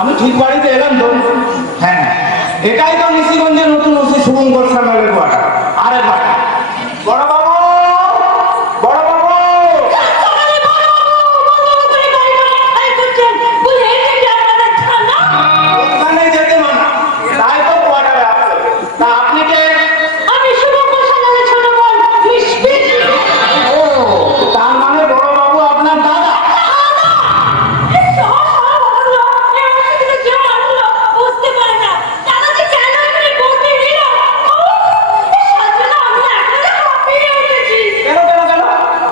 আমি ঠিক বাড়িতে এলাম তো। হ্যাঁ, এটাই তো নিশিগঞ্জের নতুন ওসি শুভঙ্কর সান্যালের কোয়ার্টার। আরে বাবা, বড় বাবু, বড় বাবু, ওখানে যেতে মানা, তাই তো কোয়ার্টারে আসছে। তা আপনি কে? আমি শুভঙ্কর সান্যালের ছোট বোন মিষ্টি। ও, তার মানে বড় বাবু আপনার দাদা?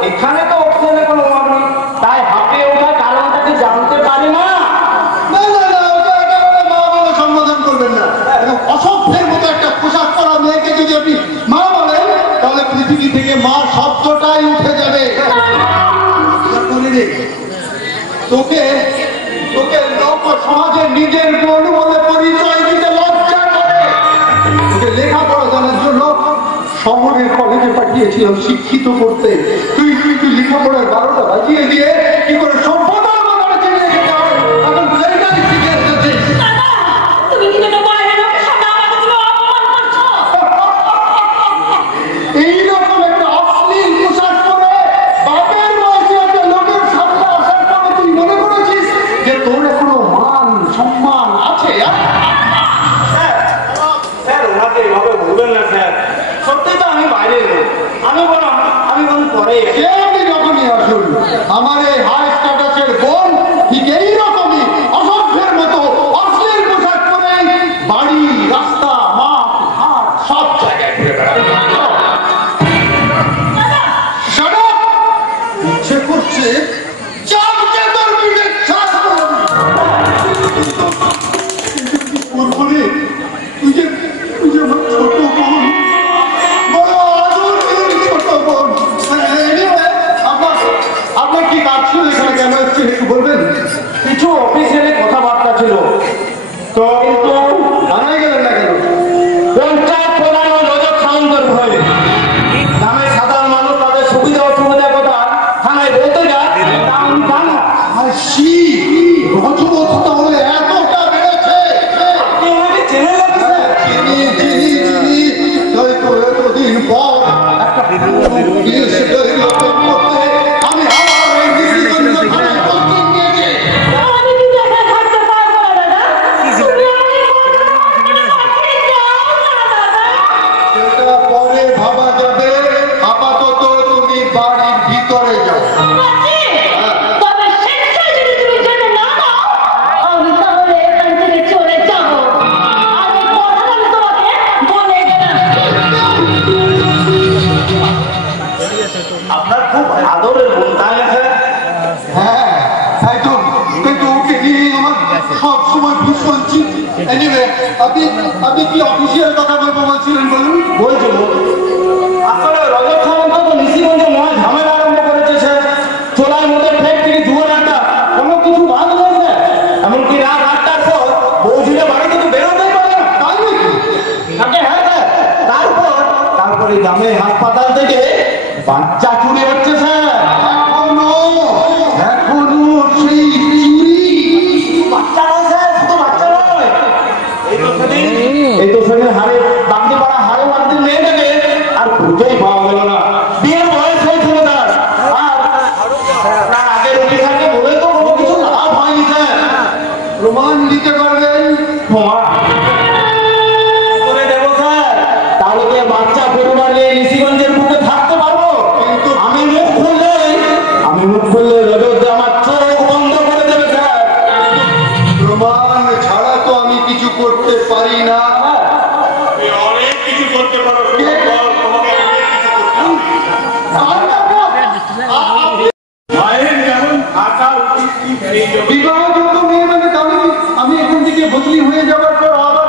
এখানে তো অপশনে কোনো মত নেই, তাই হাঁপিয়ে ওঠার কারণটা কি জানতে পারি না? সম্বোধন করবেন না। অসভ্যের মতো একটা পোশাক পরা মেয়েকে যদি আপনি মা বলেন, তাহলে পৃথিবী থেকে মা শব্দটাই উঠে যাবে। তোকে তোকে লোক সমাজে নিজের বোন বলে পরিচয় দিতে লজ্জা করে। তোকে লেখাপড়া জানার জন্য শহরের কলেজে পাঠিয়েছিলাম শিক্ষিত করতে। তুই লেখাপড়ার 12টা বাজিয়ে দিয়ে কি করে সভ্যতার ব্যাপারে চিনে রেখে যাও। এখন সেইটাই শিখে এসেছিস। এইরকম একটা অশ্লীল পোশাক পরে বাপের বয়সে একটা লোকের সামনে আসার পরে তুই মনে করেছিস যে তোর এখনো মান সম্মান আছে? স্যার, ওনাকে এভাবে বলবেন না স্যার। সত্যি তো আমি বাইরে এলো, আমি বললাম পরে সে আপনি যখনই আসুন, আমার এই হাই স্ট্যাটাসের বোন ঠিক এইরকমই অসভ্যের মতো অশ্লীল পোশাক পরে বাড়ি, রাস্তা, মাঠ, ঘাট সব জায়গায় ঘুরে বেড়াবে। Shut up! ইচ্ছে করছে চামচে তোর পিঠে ছাড় করব। পুরপুরি, তুই যে আমার ছোট বোন, বড় আদরের ছোট বোন। আপনার কি কাজ ছিল এখানে, কেন এসছেন একটু বলবেন? কিছু অফিসিয়ালি কথাবার্তা ছিল, তো কিন্তু জানাই গেলেন না কেন? পঞ্চায়েত প্রধান ও রজত সামন্তর ভয়ে গ্রামের সাধারণ মানুষ তাদের সুবিধা অসুবিধার কথা থানায় বলতে যায়, তা আমি জানা। রজত তাহলে এতটা বেড়েছে? আপনি ওনাকে চেনে লাগছে? চিনি তাই তো এতদিন পর একটা কেস তৈরি করতে আমি আমার এই নিশিগঞ্জ থানায় পোস্টিং নিয়েছি। সেটা পরে ভাবা যাবে, আপাতত তুমি বাড়ির ভিতরে যাও। আপনার খুব আদরের বোন, তাই না? হ্যাঁ, একদম। কিন্তু ওকে নিয়ে আমার সব সময় ভীষণ চিন্তা। এনিওয়ে, আপনি কি অফিসিয়াল কথা বলছিলেন বলুন? বলছিল আসলে রজত সামন্ত তো নিশিগঞ্জে মহা ঝামেলা আরম্ভ করেছে স্যার। চোলাই মধ্যে ফ্যাক্টরি জুয়ার আড্ডা, কোনো কিছু বাদ নেই স্যার। এমনকি রাত 8টার পর বৌঝিলে বাড়ি থেকে বেরোতেই পারে না। তাই নাকি? হ্যাঁ স্যার। তারপরে গ্রামে হাসপাতাল থেকে বাচ্চা চুরি হচ্ছে স্যার। এখনো সেই চুরি? বাচ্চা নয় স্যার, শুধু বাচ্চা নয়। এই তো সেদিন হারে বাগদিপাড়া হারে বাগদির মেয়েটাকে আর খুঁজেই পাওয়া গেল না। বিয়ের বয়স হয়েছিল তার। আর না আগের অফিসারকে বলে তো কোনো কিছু লাভ হয়নি স্যার। প্রমাণ দিতে পারবেন? করে দেবো স্যার, তাহলে কি বাচ্চা পরিবার নিয়ে নিশিগঞ্জের বুকে থাকতে পারবো? কিন্তু আমি মুখ খুললে রজত আমার চোখ বন্ধ করে দেবে স্যার। প্রমাণ ছাড়া তো আমি কিছু করতে পারি না। অনেক কিছু করতে পারো। মায়ের যেমন থাকা উচিত বিবাহযোগ্য মেয়ে মানে তাহলে আমি এখান থেকে বদলি হয়ে যাওয়ার পর আবার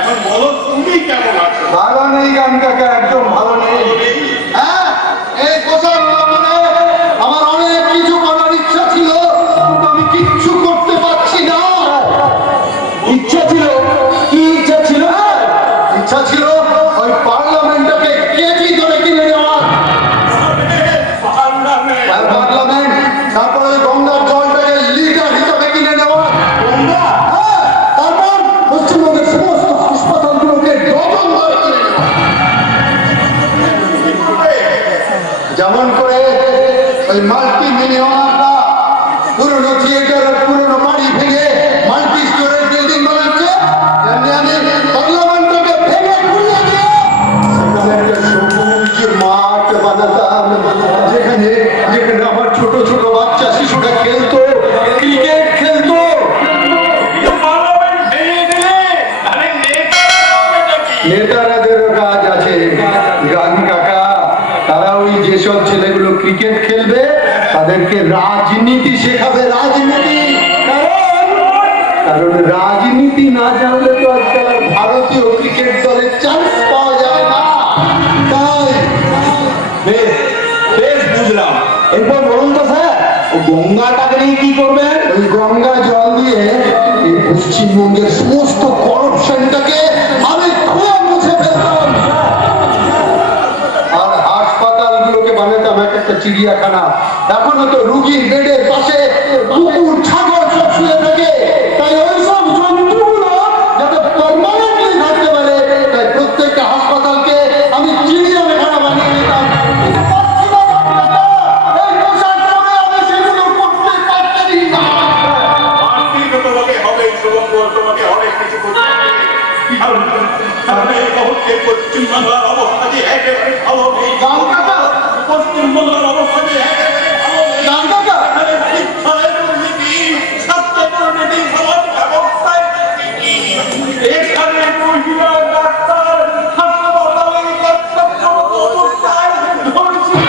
এখন বলো তুমি কেমন আছো? ভালো নেই গানটাকে, একদম ভালো নেই। হ্যাঁ, এই পোশাক মানে আমার অনেক কিছু করার ইচ্ছা ছিল, কিন্তু আমি কিচ্ছু করতে পারছি না। ইচ্ছা ছিল? কি ইচ্ছা ছিল? ইচ্ছা ছিল ওই পার্লামেন্টটাকে কেজি ধরে কিনে নেওয়ার। পার্লামেন্ট, তারপরে গঙ্গার জলটাকে লিটার হিসাবে কিনে নেতারাদেরও কাজ আছে গান কাকা। তারা ওই যেসব ছেলেগুলো ক্রিকেট খেলবে তাদেরকে রাজনীতি শেখাবে, রাজনীতি। কারণ রাজনীতি না জানলে তো আজকাল আর ভারতীয় ক্রিকেট দলের চান্স পাওয়া যাবে না। তাই বেশ বুঝলাম। এরপর বলুন তো স্যার, গঙ্গাটাকে নিয়ে কি করবেন? ওই গঙ্গা জল দিয়ে এই পশ্চিমবঙ্গের সমস্ত করাপশনটাকে আমি ধোয়া মুছে ফেলতাম, আর হাসপাতালগুলোকে বানাতাম একটা চিড়িয়াখানা। এখনো তো রুগীর বেডের পাশে কুকুর ছাগল সব শুয়ে থাকে। তাই ওইসব জন্তুগুলো যাতে পার্মানেন্টলি থাকতে পারে, তাই প্রত্যেকটা হাসপাতালকে আমি চিড়িয়াখানা বানিয়ে দিতাম। এই পোশাক পরে আমি সেগুলো করতে পারছি না। তোমাকে হবে তোমাকে অনেক কিছু করতে হবে। পশ্চিমবাংলার অবস্থা যে একেবারে ভালো নেই। পশ্চিমবাংলার অবস্থা যে একেবারে ভালো নেই। শিক্ষায় দুর্নীতি, স্বাস্থ্যে দুর্নীতি, সমাজ ব্যবস্থায় দুর্নীতি। এখানে মহিলা ডাক্তার হাসপাতালে কর্তব্য অবস্থায় ধর্ষণ।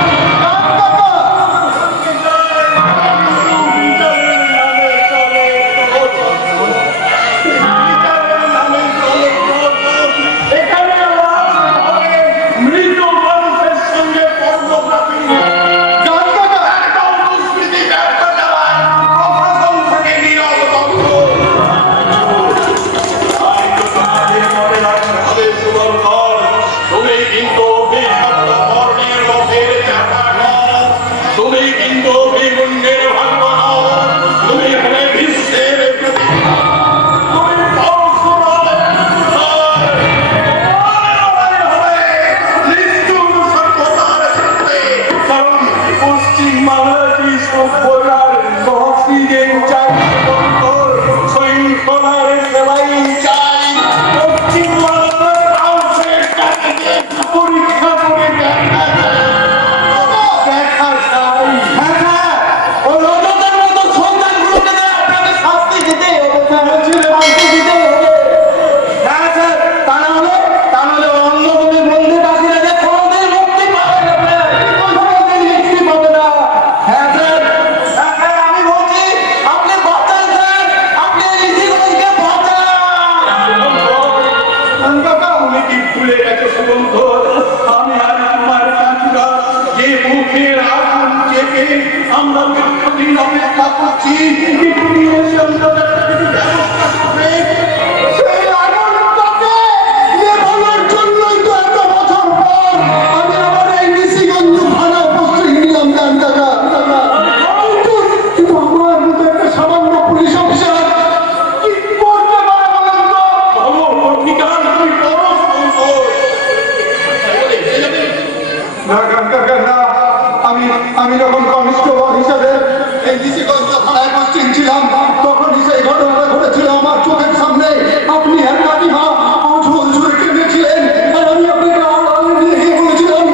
আমরা দীর্ঘদিন অপেক্ষা করছি আমি যখন কনস্টেবল হিসেবে এই নিশিগঞ্জ থানায় পোস্টিং ছিলাম, তখন সেই ঘটনাটা ঘটেছিল আমার চোখের সামনে। আপনি একাকি ঝোল ঝুড়ে কেঁদেছিলেন, আর আমি আপনাকে বলেছিলাম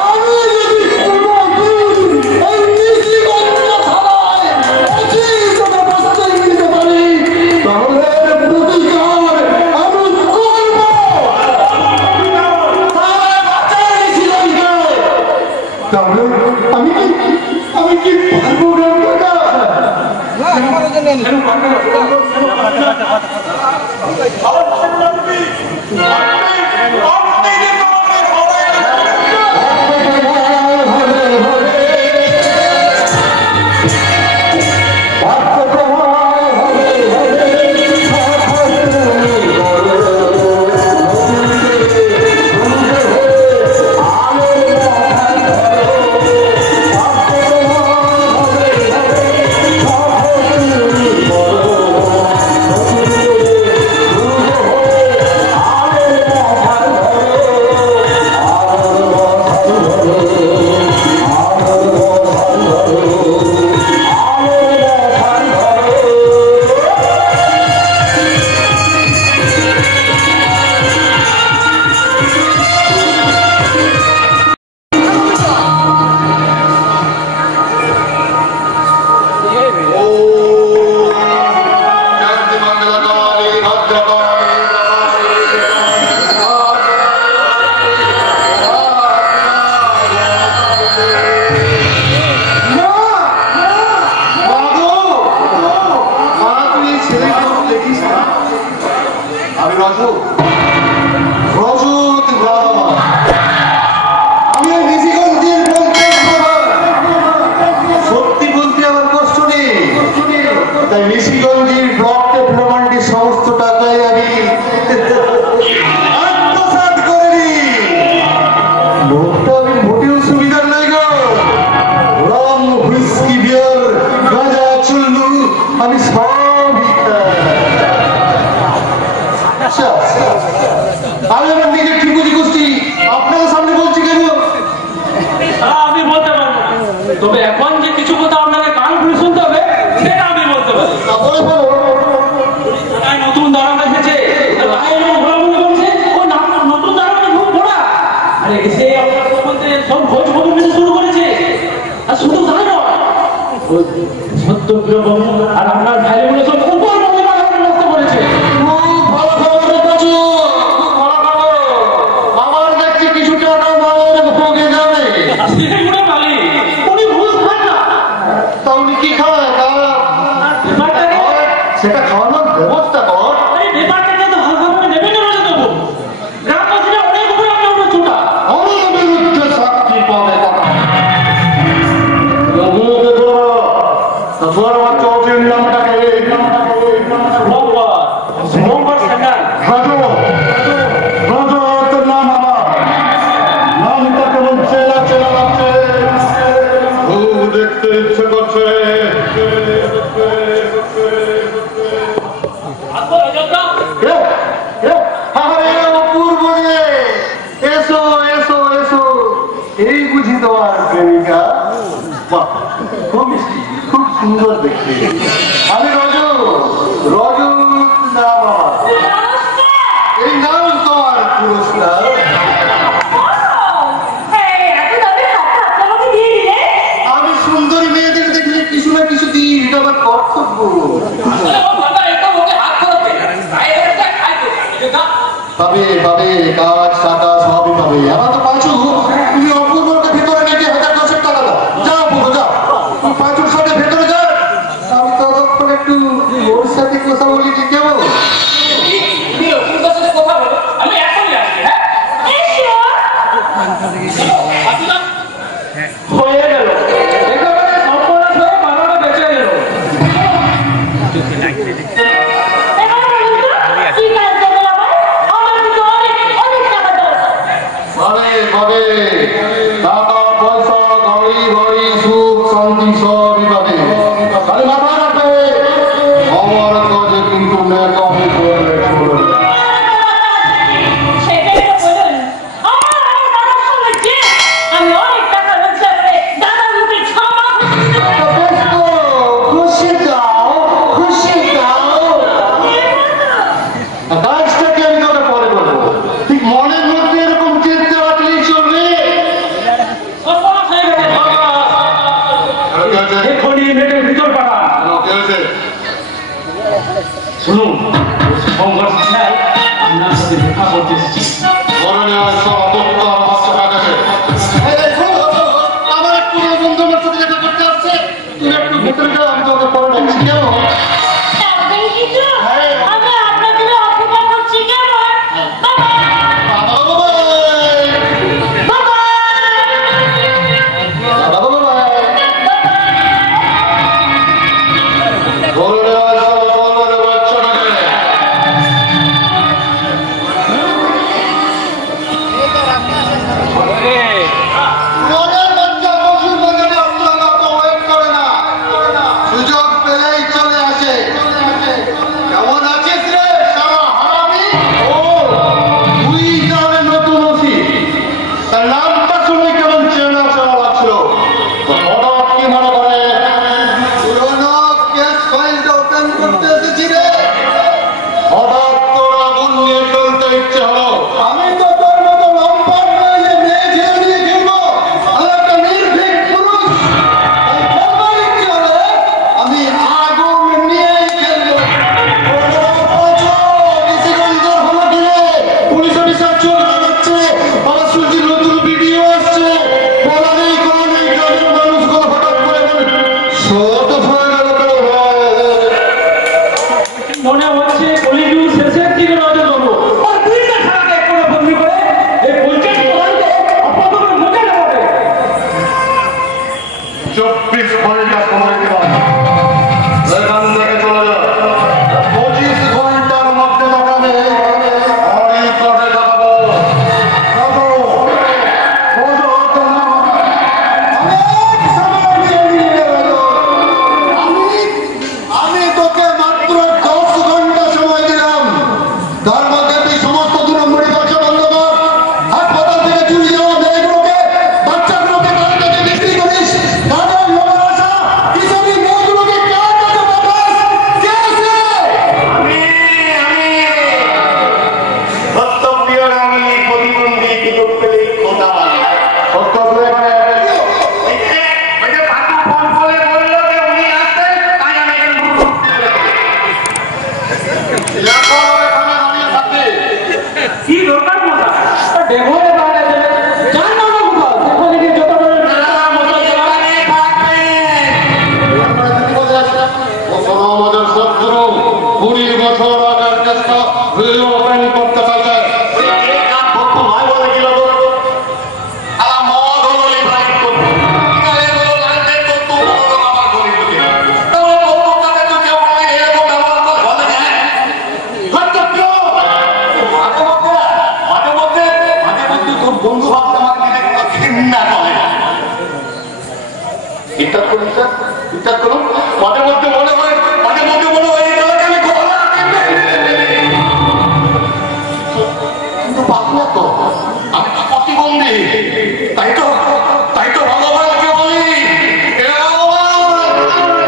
আমি যদি এই নিশিগঞ্জ থানায় পোস্টিং নিতে পারি তাহলে প্রতিকার আমি করব। তাহলে আমি কি পারবো রজত রজত রাম, আমি ওই নিশিগঞ্জের বলতে সত্যি বলতে আমার কষ্ট নেই, তাই নিশিগঞ্জের ব্লক ডেভেলপমেন্টের সমস্ত টাকাই আমি আত্মসাৎ করিনি। ভোটটা আমি মোটেও সুবিধার নাই গো, রাম হুইস্কি বিয়ার গাঁজা চুল্লু আমি সবই আমি আমার নিজের ঠিকুজি গোষ্ঠী আপনাদের সামনে বলছি কেন? আমি বলতে পারবো না, তবে এখন যে কিছু কথা আপনাকে কান খুলে শুনতে হবে সেটা আমি বলতে পারি। নতুন দাঁড়ানো এসেছে, নতুন দাঁড়ানো খুব পড়া, আরে এসে আপনার সম্বন্ধে সব খোঁজ খবর নিতে শুরু করেছে। আর শুধু তাই নয়, সত্যপ্রিয় বাবু আর আপনার ভাই বলে সব উপর নষ্ট করেছে। সেটা খাওয়ানোর ব্যবস্থা কর। আমার বিরুদ্ধে সাক্ষী পাবে চৌধুরীর নামটাকে তোর নাম আমার নামটা কেমন চেনা চেনা লাগছে, খুব দেখতে ইচ্ছে করছে। এই বুঝি তোমার প্রেমিকা, খুব মিষ্টি, খুব সুন্দর দেখতে। আমি রজত নাম আমার, এই নাম তোমার পুরস্কার। আমি সুন্দরী মেয়েদের দেখলে কিছু না কিছু দিই, এটা আমার কর্তব্য। পাবে পাবে, কাজ টাকা সবই পাবে। আমার তো পাঁচু, তুমি অপূর্বকে ভেতরে নিয়ে 1000-10 টাকা দাও, যাও পুরো যাও, তুমি পাঁচুর সাথে ভেতরে যাও। আমি ততক্ষণ একটু ওর সাথে কথা বলি, কি কেমন? আমি এখনই আসছি। হয়ে গেল, একেবারে সম্পূর্ণ হয়ে বারোটা বেঁচে গেল। পাবে টাকা পয়সা, গাড়ি বাড়ি, সুখ শান্তি সবই পাবে। খালি মাথা রাখবে, আমার কাজে কিন্তু ন্যাকা হয়ে চলবে। কাজটাকে আমি তোকে পরে বলবো, ঠিক মনের মধ্যে এরকম চিন্তা রাখলেই চলবে। এখনই নেটের ভিতর পাঠান। শুনুন, সংঘর্ষ চাই, আপনার সাথে দেখা করতে এসেছি। আমার একটু বন্ধু আমার সাথে দেখা করতে আসছে, তুমি একটু ভেতরে যাও, আমি তোকে পরে ডাকছি। কেন? আমাদের শত্রু 20 বছর আগের চেষ্টা রিওপেন করতে চাইছে। বন্ধু ভাবতে আমাকে ঘৃণা করে। ঠিকঠাক করুন স্যার, ঠিকঠাক করুন। মাঝে মধ্যে মনে হয় আমি কিন্তু পাবো না তো, আমি তো প্রতিবন্ধী। তাই তো ভগবানকে বলি,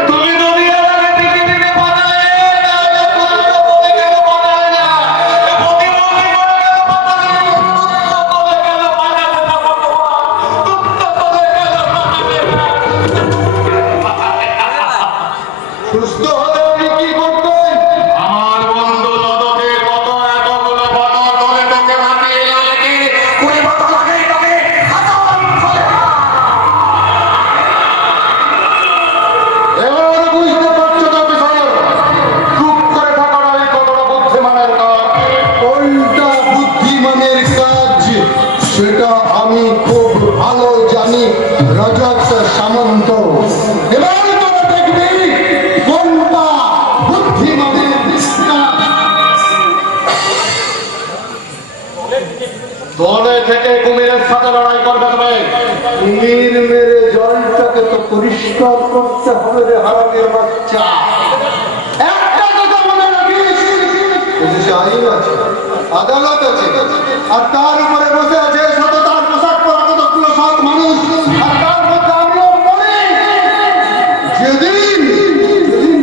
তুমি যদি আমাকে পৃথিবীতে বানালে সুস্থ হলে আপনি কি করতেন? আমার বন্ধু লদকের মতো এতগুলো বছর ধরে তোকে মাটিয়ে লাগে 20 বছর আগে তোকে এবার বুঝতে পারছো তো বিষয়? চুপ করে থাকাটাই কতটা বুদ্ধিমানের কাজ। কোনটা বুদ্ধিমানের কাজ সেটা আমি খুব ভালো জানি রজত সামন্ত। এবার তোরা দেখবি কোনটা বুদ্ধিমানের কাজ। দলে থেকে কুমিরের সাথে লড়াই করবে তবে কুমির মেরে জলটাকে তো পরিষ্কার করতে হবে রে হারামের বাচ্চা। একটা কথা মনে রাখিস, এদেশে আইন আছে, আদালত আছে, আর তার উপরে বসে আছে সততার পোশাক পরা কতগুলো সৎ মানুষ। আর তার মধ্যে আমিও পড়ি। যেদিন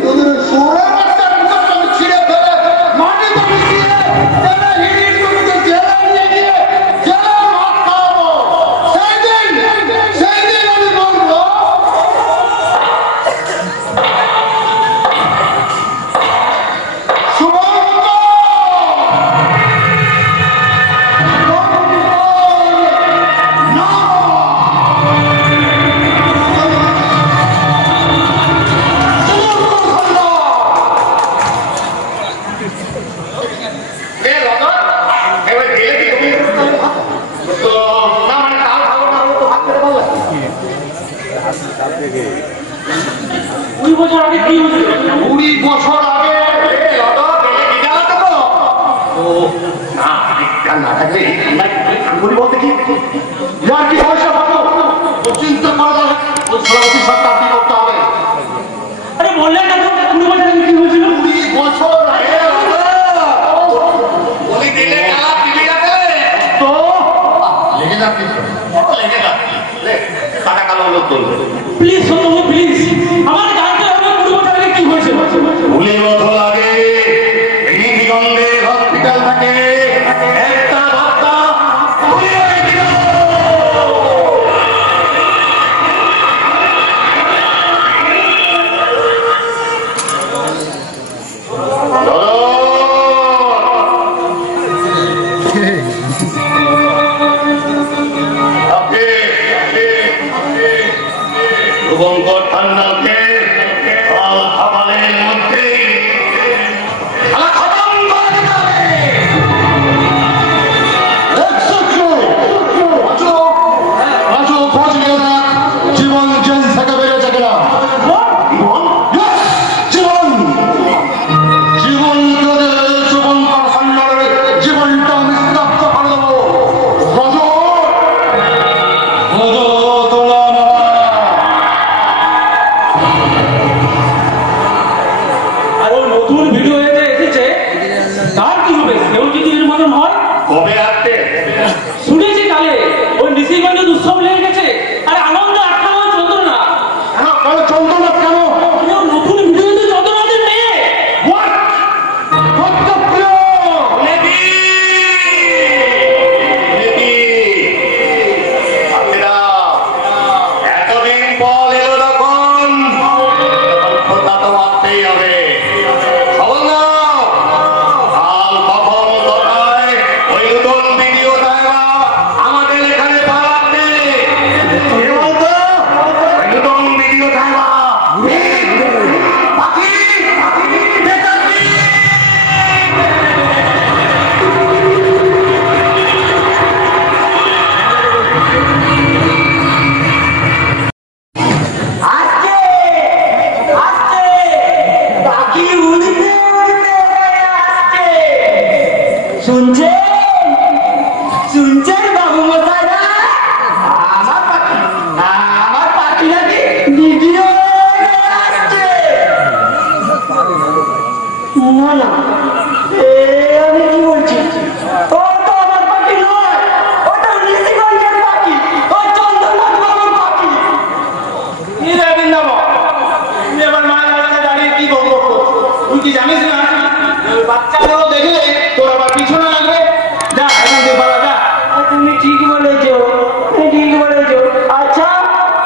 তোদের সোরের রাস্তার মুখটা আমি ছিঁড়ে ফেলে মাটিতে মিশিয়ে তেলে হিড়ির জমিতে জেলে নিয়ে গিয়ে জেলে ভাত খাওয়াবো, সেই দিন আমি বলবো সুবর্ণ কুড়ি বছর আগে কি হয়েছিল? 20 বছর আগে না থাকলে বলতে কি যার কি সমস্যা ভাবো চিন্তা করা যায়। ওই সভাপতি সরকার কি করতে হবে? আরে বললেন না তো কুড়ি বছর আগে কি হয়েছিল? 20 বছর আগে বলি দিলে কালা টিভি আছে তো লেগে যাচ্ছি লেগে যাচ্ছি কাটা কালো লোক বলবে। প্লিজ শোনো, প্লিজ আমার জানতে হবে কুড়ি বছর আগে কি হয়েছিল। 20 বছর আগে এই দিগন্ধে হসপিটাল থাকে একটা বাচ্চা গুলি হয়েছিল। এবং শুনছেন শুনছেন বাবু মশাইরা? আমার পাখি নাকি ভিডিও আসছে। না না, আমি কি বলছি, ও তো আমার পাখি নয়, ওটা নিশিগঞ্জের পাখি, ও চন্দ্রনাথ বাবুর পাখি। কি রে বৃন্দাবন, তুই এবার মায়ের রাস্তায় দাঁড়িয়ে কি বলবো? তুই কি জানিস না ওই বাচ্চাগুলো দেখলে তোর আবার পিছনে লাগবে? যা এখন তুই পালা যা। তুমি ঠিক বলেছো, তুমি ঠিক বলেছো। আচ্ছা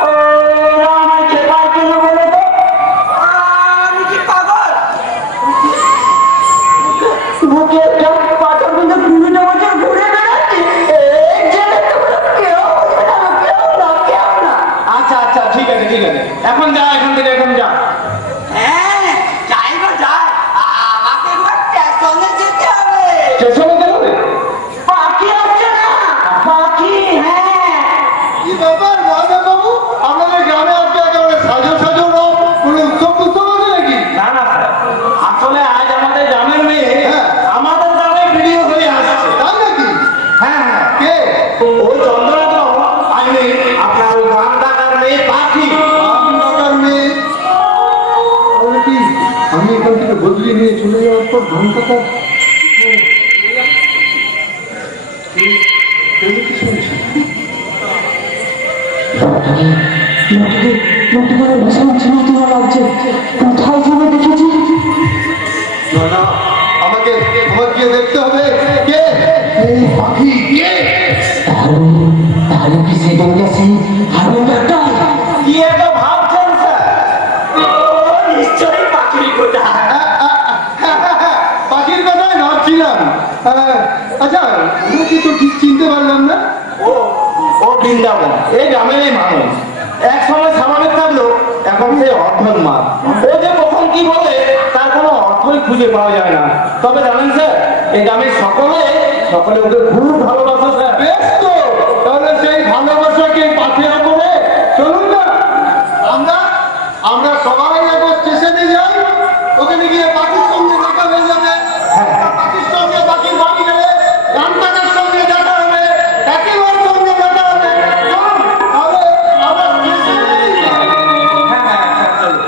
ওরা আমার শেখার জন্য বলে তো, আমি কি পাগল? বুকে একটা পাথর কিন্তু 2 বছর ঘুরে বেড়াচ্ছে। এই ছেলেটা বলে কেউ বোঝে না, কেউ না। আচ্ছা আচ্ছা ঠিক আছে ঠিক আছে, এখন যা এখান থেকে, এখন যা। হ্যাঁ যাই গো যাই, আমাকে একবার স্টেশনে যেতে হবে। স্টেশনে গেল রে? পাখি আসছে না, পাখি। হ্যাঁ কি ব্যাপার মহাদেব বাবু, আপনাদের গ্রামে আজকে একেবারে সাজো সাজো রব, কোনো উৎসব টুৎসব আছে নাকি? না না স্যার, আসলে আজ আমাদের গ্রামের মেয়ে হ্যাঁ। আমাদের গ্রামে ভিডিও হয়ে আসছে। তাই নাকি? হ্যাঁ হ্যাঁ, কে? ওই চন্দ্রনাথ বাবু আইনে আপনার ওই গান ডাকার মেয়ে পাখি। আপনার মেয়ে? তাহলে কি আমি এখান থেকে বদলি নিয়ে চলে যাওয়ার পর ধান কাটা কোথায় জমে দেখেছি? না, আমাকে গিয়ে দেখতে হবে কে এই পাখি, কে? তাহলে কি সেখানকার সেই হারুনটা? কি একটা ভাবছেন স্যার? নিশ্চয়ই পাখির কথা। পাখির কথাই ভাবছিলাম। আচ্ছা ওরা কি তো ঠিক চিনতে পারলাম না। ও ও বৃন্দাবন এই গ্রামেরই মানুষ, এক সময় স্বাভাবিক থাকলো, এখন সে অর্থের মা। ও যে কখন কি বলে তার কোনো অর্থই খুঁজে পাওয়া যায় না। তবে জানেন স্যার, এই গ্রামের সকলে ওকে খুব ভালোবাসে স্যার। বেশ তো, তাহলে সেই ভালোবাসাকে পাঠিয়ে করে চলুন না, আমরা সবাই একবার স্টেশনে যাই, ওখানে গিয়ে পাখির সঙ্গে দেখা হয়ে যাবে। পাখির সঙ্গে পাখির বাড়ি গেলে রামটাকার সঙ্গে দেখা হবে, কাকিমার সঙ্গে দেখা হবে। চলুন, তাহলে আমরা স্টেশনেই যাই। হ্যাঁ হ্যাঁ স্যার, চলুন।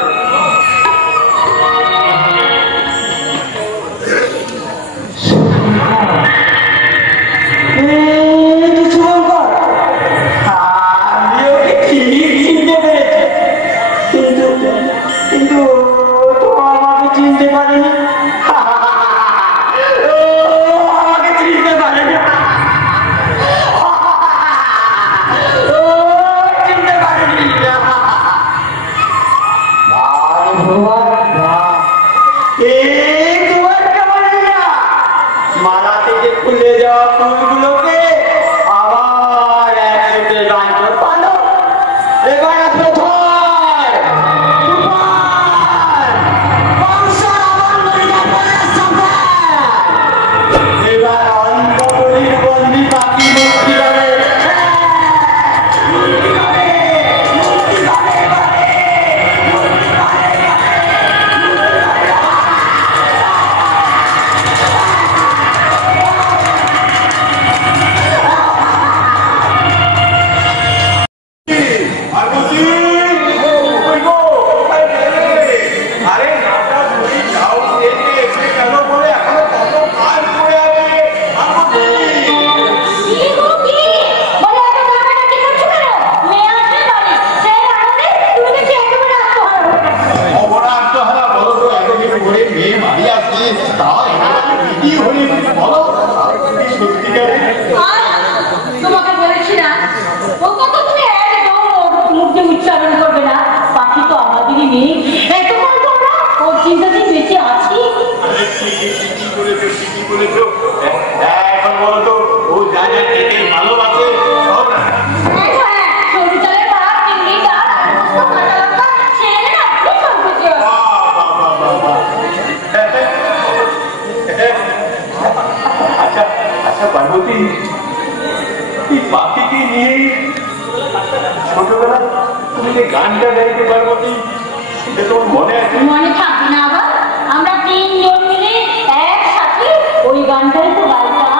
কিন্তু তো আমাকে চিনতে পারেনি, আমাকে চিনতে পারেনি, চিনতে পারেনি। মালা থেকে খুলে যাওয়া ফুলগুলোকে আবার একসাথে গান পালো। এবার আসবে ঝড়, তুফান, বর্ষা, বন্যা, এবার অন্ধকারের বন্দি পাখি মুক্তি পাবে। মুক্তি পাবে, মুক্তি পাবে, মুক্তি পাবে। পার্বতী, ওই গো, আরে নাটা ধরি যাও খেতে এসে কেন বলে এখনো কত কাজ পড়ে আছে পার্বতী। কি গো কি? বলে এত ডাকাডাকি করছো কেন? মেয়ে আসবে বাড়ি, সেই কারণে তুমি দেখছি একেবারে আত্মহারা। অবরা আত্মহারা বলো তো, এতদিন পরে মেয়ে বাড়ি আসছে, তাও কি হয়ে বলো সত্যিকারে? আর তোমাকে বলেছি না, ও কথা তুমি একদম মুখ দিয়ে উচ্চারণ করবে না। পাখি তো আমাদেরই নেই, এত বলবো না, ওর চিন্তাতেই বেঁচে আছি। আরে ঠিকই বলেছো, ঠিকই বলেছো। এখন বলো তো, ও যা যা খেতে ভালোবাসে সব দেখো হ্যাঁ, সরু চালের ভাত, চিংড়ি, ডাল, আলু পোস্ত, কাঁচা লঙ্কা, ছেলে না ভীষণ খুশি হয়। আচ্ছা আচ্ছা পার্বতী, এই পাখিকে নিয়ে ছোটবেলা তুমি যে গানটা গাইতে পার্বতী, সেটা তোমার মনে আছে? মনে থাকবে না আবার? আমরা 3 জন মিলে একসাথে ওই গানটাই তো গাইতাম।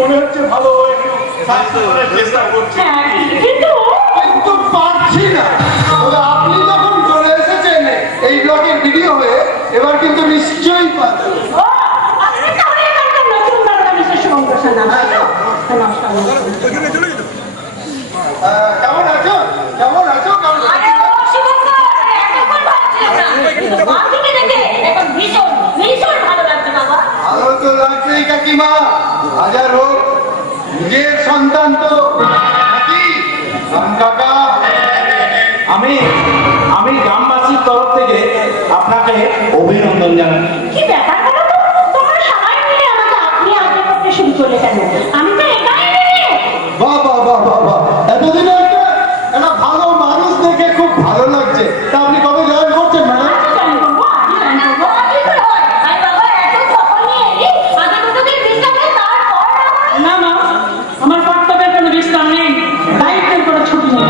মনে হচ্ছে ভালো একটু স্বাস্থ্য করার চেষ্টা করছি। হ্যাঁ, কিন্তু কিন্তু পারছি না। তবে আপনি যখন চলে এসেছেন এই ব্লগের ভিডিও হয়ে, এবার কিন্তু নিশ্চয়ই পারবেন। ও, আপনি তাহলে এখানকার নতুন দরকার মিস্টার শুভঙ্কর স্যার, নমস্কার। নমস্কার। কেমন আছো? কেমন আছো? কেমন আছো? আরে ও শুভঙ্কর, এতক্ষণ ভাবছিলাম না। কিন্তু বান্ধবীকে দেখে এখন ভীষণ ভীষণ ভালো লাগছে বাবা। ভালো তো লাগছেই কাকিমা, হাজার হোক নিজের সন্তান তো নাকি? কাকা আমি গ্রামবাসীর তরফ থেকে আপনাকে অভিনন্দন জানাই। কি ব্যাপার বলো তো? তোমরা সবাই মিলে আমাকে আপনি আগে করতে শুরু করলে কেন? আমি তো একাই নেই। বাহ বাহ বাহ বাহ বাহ, এতদিনে একটা ভালো মানুষ দেখে খুব ভালো লাগছে। তা আপনি কবে জয়েন করছেন ম্যাডাম? আজই জয়েন করবো, আজই জয়েন করবো। আজই করে হয়। আরে বাবা, এত সফল নিয়ে এলি, আগে দুটো দিন বিশ্রাম নেই, তারপর না হয়। না মা, আমার কর্তব্যের কোনো বিশ্রাম নেই, দায়িত্বের কোনো ছুটি নেই।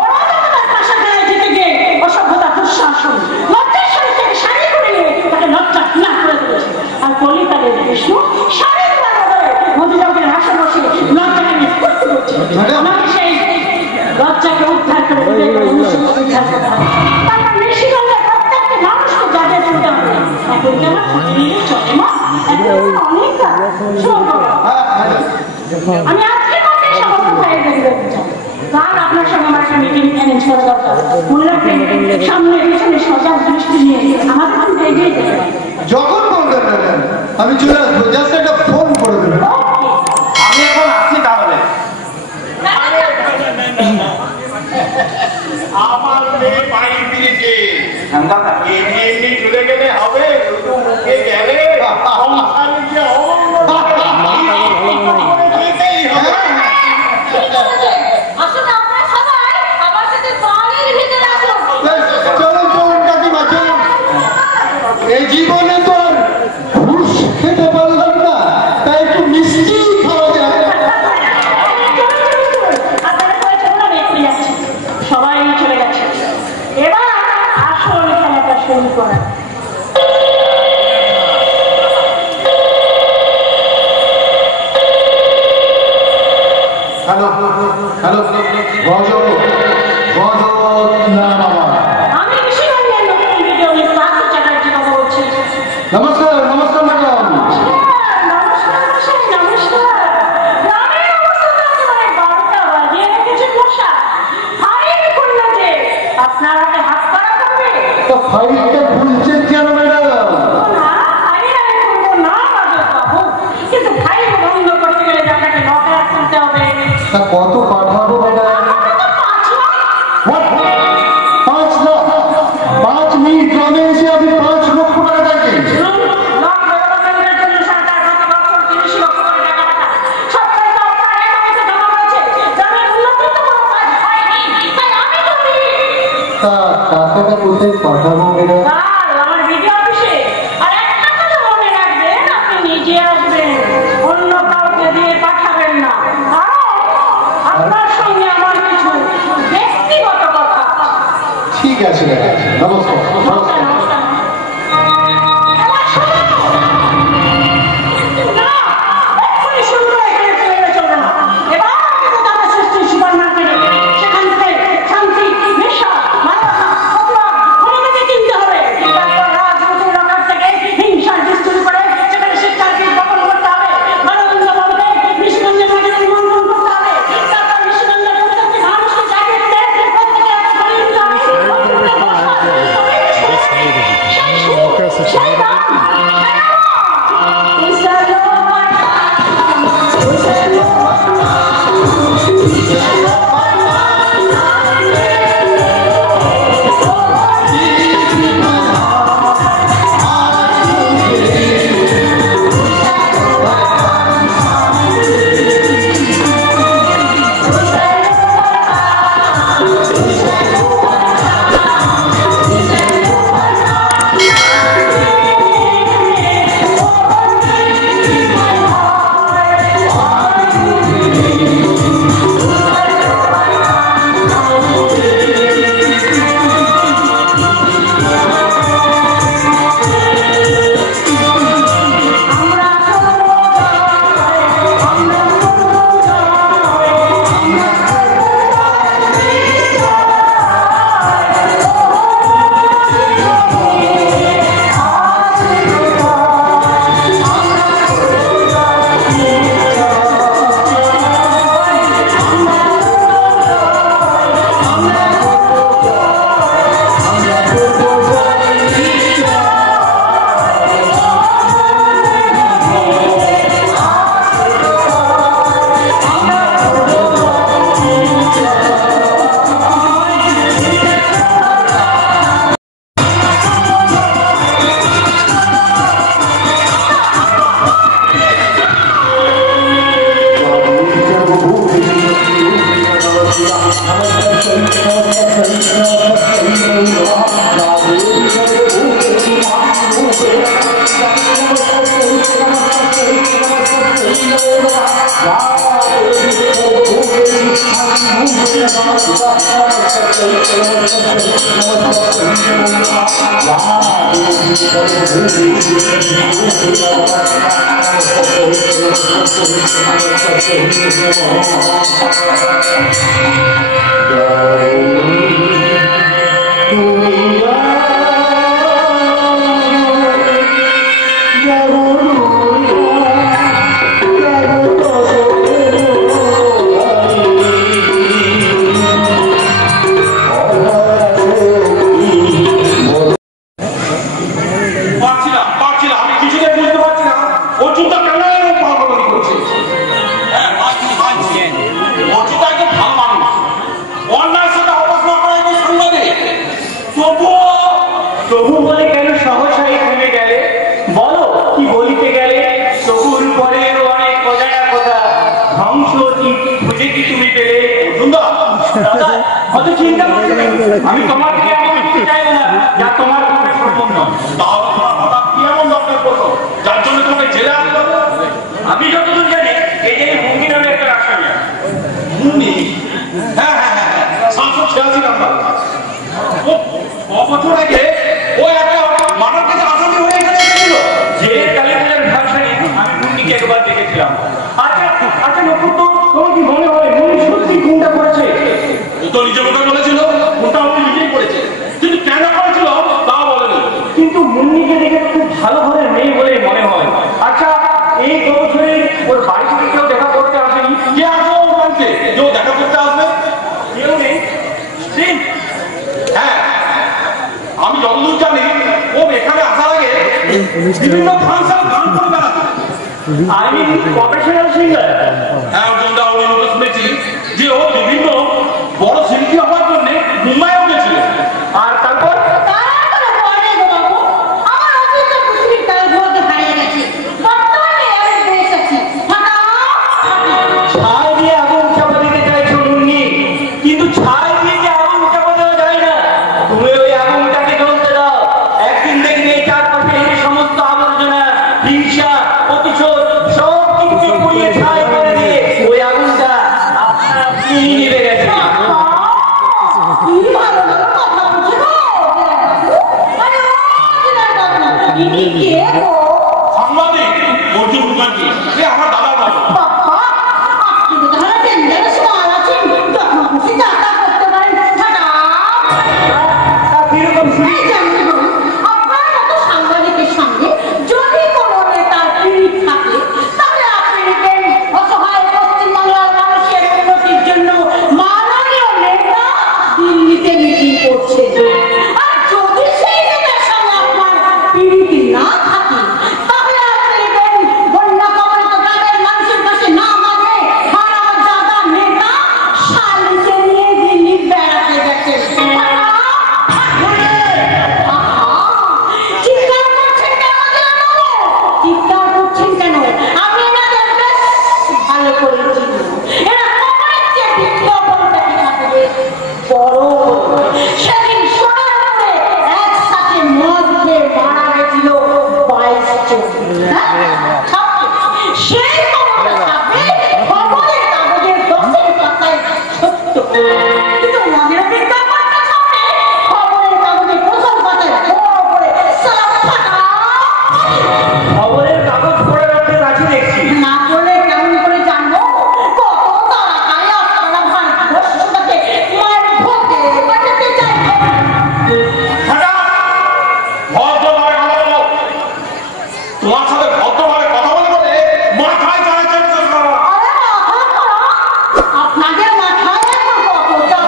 ওরা যখন তার পাশা গায়ে যেতে গিয়ে অসভ্যতা, দুঃশাসন, লজ্জার সঙ্গে তাকে শাড়ি করে নিয়ে তাকে লজ্জা না করে দিয়েছে। আর কলিকালের কৃষ্ণ শাড়ির বদলে মধুজগের হাসে বসে লজ্জাকে নিয়ে ফুর্তি করছে। আমাকে সেই লজ্জাকে উদ্ধার করে দিতে গেলে মনুষ্যকে উদ্ধার করতে হবে। তারপর নিশিগঞ্জের প্রত্যেকটি মানুষকে জাগিয়ে তুলতে হবে। এখন কি আমার ছুটি নিয়ে চলে মা? এখন অনেক কাজ। শোনো বাবা, আমি আজকের মধ্যে সমস্ত ভাইয়ের কাছে যেতে চাই। কাল আপনার সঙ্গে আমার একটা মিটিং অ্যারেঞ্জ করা দরকার। মনে রাখবেন, সামনে পিছনে সজাগ দৃষ্টি নিয়ে আমাদের কিন্তু এগিয়ে যেতে হবে। যখন বলবেন ম্যাডাম আমি চলে আসবো, জাস্ট একটা ফোন করে দেবেন। ওকে। আমি এখন আসছি তাহলে। আমার মেয়ে বাড়ি ফিরেছে। কাকা এমনি এমনি চলে গেলে হবে? শুধু মুখে গেলে সংসারে যে যেতেই হবে। ঠিক আছে। আসলে আপনারা সবাই আমার সাথে বাড়ির ভিতরে আসুন। চলুন চলুন কাকিমা চলুন। এই জীবনে তো আর ঘুষ খেতে পারলাম না, তাই একটু মিষ্টি খাওয়া যায়। আপনারা সবাই চলুন, আমি এক্ষুনি যাচ্ছি। সবাই চলে গেছে, এবার আসল খেলাটা শুরু করা। হ্যালো হ্যালো, গজব গজব না বাবা। আমি নিশিগঞ্জের নতুন ভিডিও নিয়ে পার্থ চ্যাটার্জি কথা বলছি। নমস্কার নমস্কার ম্যাডাম। নমস্কার মশাই, নমস্কার। গ্রামের অবস্থা তো একেবারে 12টা বাজিয়ে রেখেছে মশা। ফাইল করল যে আপনার হাতে হাত করা করবে। তো ফাইলটা খুলছেন কেন ম্যাডাম? না, ফাইল আমি করবো না রাজা বাবু। কিন্তু ফাইল বন্ধ করতে গেলে আপনাকে লকার খুলতে হবে। তা কত পাঠাবো ম্যাডাম? আমাকে তো 5 লাখ। 5 লাখ? 5 মিনিট গ্রামে এসে আপনি 5 লক্ষ টাকা দেখেন? লক ডেভেলপমেন্টের জন্য সরকার গত বছর 30 লক্ষ করে টাকা পাঠায়। সরকার তো আপনার অ্যাকাউন্টে জমা করেছে। গ্রামের উন্নতির তো কোনো কাজ হয়নি, তাই আমি করি। তা টাকাটা কোথায় পাঠাবো ম্যাডাম? কাল আমার ভিডিও অফিসে। আর একটা কথা মনে রাখবেন, আপনি নিজে আসবেন, অন্য কাউকে দিয়ে পাঠাবেন না। কারণ আপনার সঙ্গে আমার কিছু ব্যক্তিগত কথা। ঠিক আছে ম্যাডাম, নমস্কার নমস্কার, নমস্কার। এবার শোনো। না, এক্ষুনি শুরু করে এখানে চলে গেলে চলবে না। এবার আমাকে কোথাও সৃষ্টি সুপার মার্কেটে, সেখান থেকে শান্তি, নেশা, মাদকতা, অপরাধ, খুনিকে কিনতে হবে। তারপর রাজনীতির লকার থেকে হিংসার দৃষ্টি করে সেখানে শিক্ষার্থী দখল করতে হবে। মানবন্ধ বলতে নিশিগঞ্জের মাটিতে নিমন্ত্রণ করতে হবে। তারপর নিশিগঞ্জের প্রত্যেকটি মানুষকে জাগিয়ে দিতে প্রত্যেকের একটা ঘড়ি দিতে হবে। আমি তোমাকে চাইবো না যা তোমার সম্ভব নয়। তাহলে তোমার হঠাৎ কি এমন দরকার পড়লো যার জন্য তোমাকে জেলে আনতে হবে? আমি যতদূর জানি এই যে মুন্নি নামে একটা রাসায়নিক মুন্নি? হ্যাঁ হ্যাঁ হ্যাঁ 786 নাম্বার। ও বছর আগে ও একটা মানব কাছে আসামি হয়ে এখানে এসেছিল। যে কালীপূজার ভাষায় আমি মুন্নিকে একবার দেখেছিলাম। আচ্ছা আচ্ছা নক্ষত্র, তোমার কি মনে হয় মুন্নি সত্যি গুণটা করেছে? ও তো নিজে মুখে বলেছিল ওটা উনি নিজেই করেছে, কিন্তু কেন করেছিল তাও বলেনি। কিন্তু মুন্নিকে দেখে খুব ভালো ঘরের মেয়ে বলে মনে হয়। আচ্ছা এই বছরে ওর বাড়ি থেকে কেউ দেখা করতে আসেনি? কে আসবে ওর বাড়িতে? কেউ দেখা করতে আসবে? কেউ নেই? হ্যাঁ, আমি যতদূর জানি ও এখানে আসার আগে বিভিন্ন ফাংশন গান করে বেড়াতো। I mean professional singer. হ্যাঁ, অর্জুনদা ওই মতো শুনেছি যে ও বিভিন্ন বড় শিল্পী হওয়ার জন্য মুম্বাইও গেছিল। আর তারপর তারপরে পরে গো বাবু, আমার অতীত পৃথিবীর তালগুলোকে হারিয়ে গেছে। বর্তমানে আমি বেশ আছি। ছাই দিয়ে আগুন চাপা দিতে চাইছো মুন্নি, কিন্তু ছাই দিয়ে যে আগুন চাপা দেওয়া যায় না। তুমি ওই আগুনটাকে জ্বলতে দাও, একদিন দেখবে এই চারপাশে এই সমস্ত আবর্জনা, হিংসা, প্রতিশোধ সব কিছু পুড়িয়ে ছাই করে দিয়ে ওই আগুনটা আপনা আপনি নিভে গেছে। কি ভালো ভালো কথা বলছো গো, আরে ও দিদার বাবু, ইনি কে গো? সাংবাদিক অর্জুন মুখার্জি, এ আমার দাদা বাবু। বাবা, আপনি তো তাহলে ডেঞ্জারাস মাল আছেন, যখন খুশি যাতা করতে পারেন। তা কিরকম শুনি? এই জানতে বলুন, আপনার মতো সাংবাদিকের সঙ্গে যদি কোনো নেতার পিড়িত থাকে, তাহলে আপনি দেখবেন অসহায় পশ্চিমবাংলার মানুষের উন্নতির জন্য মাননীয় নেতা দিল্লিতে মিটিং করছে। আর যদি সেই নেতার সঙ্গে আপনার পিড়িতি না থাকে, তাহলে আপনি দেখবেন বন্যা কবলিত গ্রামের মানুষের পাশে না মানে হারামজাদা নেতা শালিকে নিয়ে দিল্লি বেড়াতে গেছে। চিৎকার করছেন কেন জানো? চিৎকার করছেন কেন? আমি এনাদের বেশ ভালো করে চিনি। এরা কখনোই যে বিজ্ঞাপনটা কি থাকবে বড় সেদিন সোনার উপরে একসাথে মদ খেয়ে মারা গেছিল 22 জন। সেই খবরটা থাকবে খবরের কাগজের 10 পাতায় সত্য, কিন্তু মনের বিজ্ঞাপনটা থাকবে খবরের কাগজের 1 পাতায় বড় করে সালা ফাটা। খবরের কাগজ পড়ে রাখতে রাখি দেখছি। না করলে কেমন করে জানবো কত তাড়াতাড়ি আপনারা ভারতবর্ষটাকে মায়ের ভোগে বাঁচাতে চাইছেন? ফাটা! ভদ্রভাবে কথা বলো। তোমার সাথে ভদ্রভাবে কথা বলবো রে, মাথায় চালাচাল করো না। আরে মাথা খারাপ, আপনাদের মাথায় এখন কত চাপ।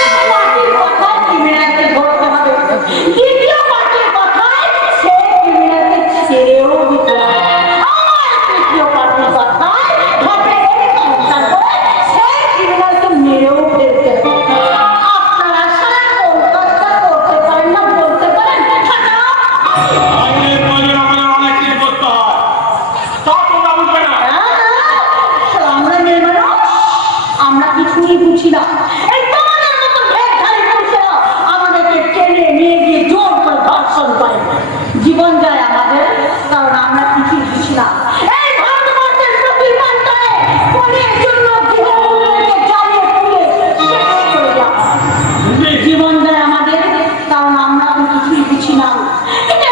এক পার্টির কথায় ক্রিমিনালকে ধরতে হবে, দ্বিতীয় পার্টির কথায় সেই ক্রিমিনালকে ছেড়েও দিতে হবে, আবার তৃতীয় পার্টির কথায় হবে এনকাউন্টার করে সেই ক্রিমিনালকে মেরেও ফেলতে হবে। আপনারা সারা কলকাতা করতে পারেন না, বলতে পারেন ফাটা। আইনের প্রয়োজন আমাদের অনেক কিছু করতে হয়, তা তোমরা বুঝবে না। আমরা মেয়ে মানুষ, আমরা কিছুই বুঝি না। এই তোমাদের মতো ভেড়ধারী পুরুষেরা আমাদেরকে টেনে নিয়ে গিয়ে জোর করে ধর্ষণ করে। জীবন যায় আমাদের, কারণ আমরা কিছুই বুঝি না। এই ভারতবর্ষের প্রতি প্রান্তে পরের জন্য গৃহমূল্যকে জ্বালিয়ে পুড়ে শেষ করে দেওয়া হয়। জীবন যায় আমাদের, কারণ আমরা কিছুই বুঝি না। কিন্তু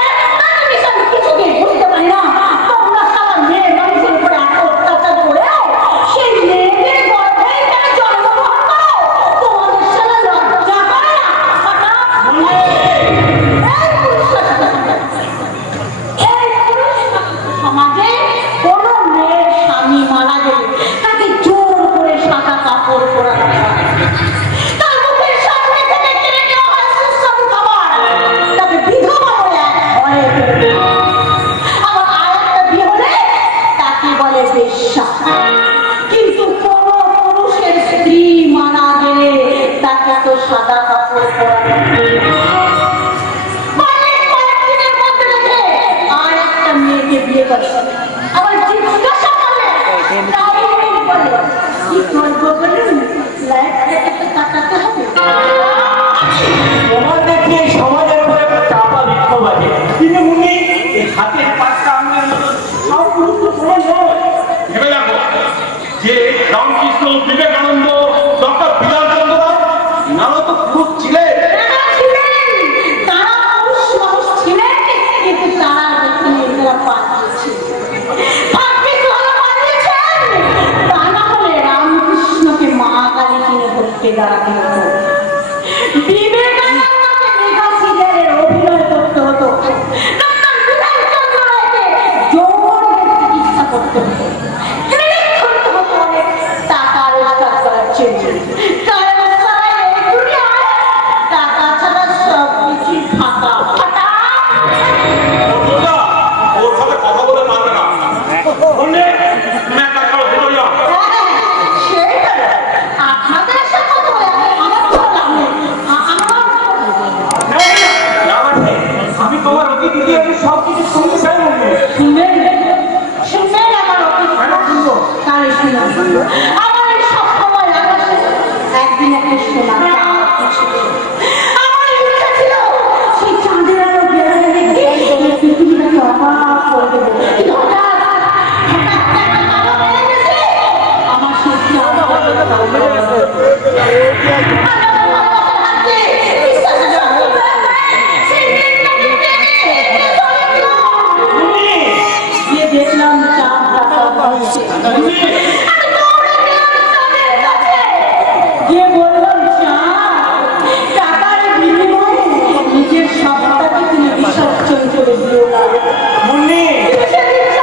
সমাজে কোন মেয়ের স্বামী মারা গেলে তাকে জোর করে সাদা কাপড় পরানো হয়, তার মুখের সামনে থেকে কেড়ে নেওয়া হয় সুস্বাদু খাবার, তাকে বিধবা বলে ঘরে ফেলে দেওয়া হয়। আবার আরেকটা বিয়ে হলে তাকে বলে বেশ্যা। কিন্তু কোন পুরুষের স্ত্রী মারা গেলে তাকে তো সাদা কাপড় পরানো হয়। কয়েকদিনের মধ্যে দেখে আর একটা মেয়েকে বিয়ে করে, আবার জিজ্ঞাসা করে তাই বলে কি করবো বলুন, লাইফ থেকে তো কাটাতে হবে। তোমার দেখি এই সমাজের উপরে একটা চাপা বিক্ষোভ আছে, কিন্তু মুন্নি এই হাতের পাঁচটা আঙুলের মতো সব গুরুত্বপূর্ণ নয়। ভেবে দেখো যে রামকৃষ্ণ, বিবেকানন্দ, ডক্টর বিলাল চন্দ্র রায়, এনারা তো পুরুষ ছিলেন। তারা পুরুষ মানুষ ছিলেন, কিন্তু তারা দেখে নিজেরা পাঠিয়েছেন। তা না হলে রামকৃষ্ণকে মা কালী কিনে করতে দাঁড়াতে হতো, বিবেকানন্দকে মেগা সিরিয়ালের অভিনয় করতে হতো, ডক্টর বিলাল চন্দ্র রায়কে যৌবনের চিকিৎসা করতে হতো, ক্লিনিক করতে হতো অনেক টাকা রোজগার করার জন্য। কারণ সবাই এই দুনিয়ায় টাকা ছাড়া সব কিছু ফাঁকা ফাঁকা। বন্ধুরা, ওর সাথে কথা বলে পারবে না। শুনলে তুমি একটা কারো ভেতরে যাও। সেটা আপনাদের এসে কথা বলে আমার ভালো লাগলো। আমি তোমার অতিথি দিয়ে আমি সব কিছু শুনতে চাই মুন্নি। শুনবেন শুনবেন আমার অফিস শুনবো, তাহলে শুনুন। আমার এই সব সময় লাগা একদিন একটা শোনা আমার ইচ্ছা ছিল সেই চাঁদের আলো বেড়ে রেখে পৃথিবীটাকে অবাক করে দেবো। কিন্তু হঠাৎ একটা কালো বেড়ে গেছে, আমার সত্যি দেখলাম যে বললাম টাকার বিনিময়ে নিজের সবটাকে তুমি বিসর্জন করে দিও না মুন্নি, ফেলে দিয়েছিল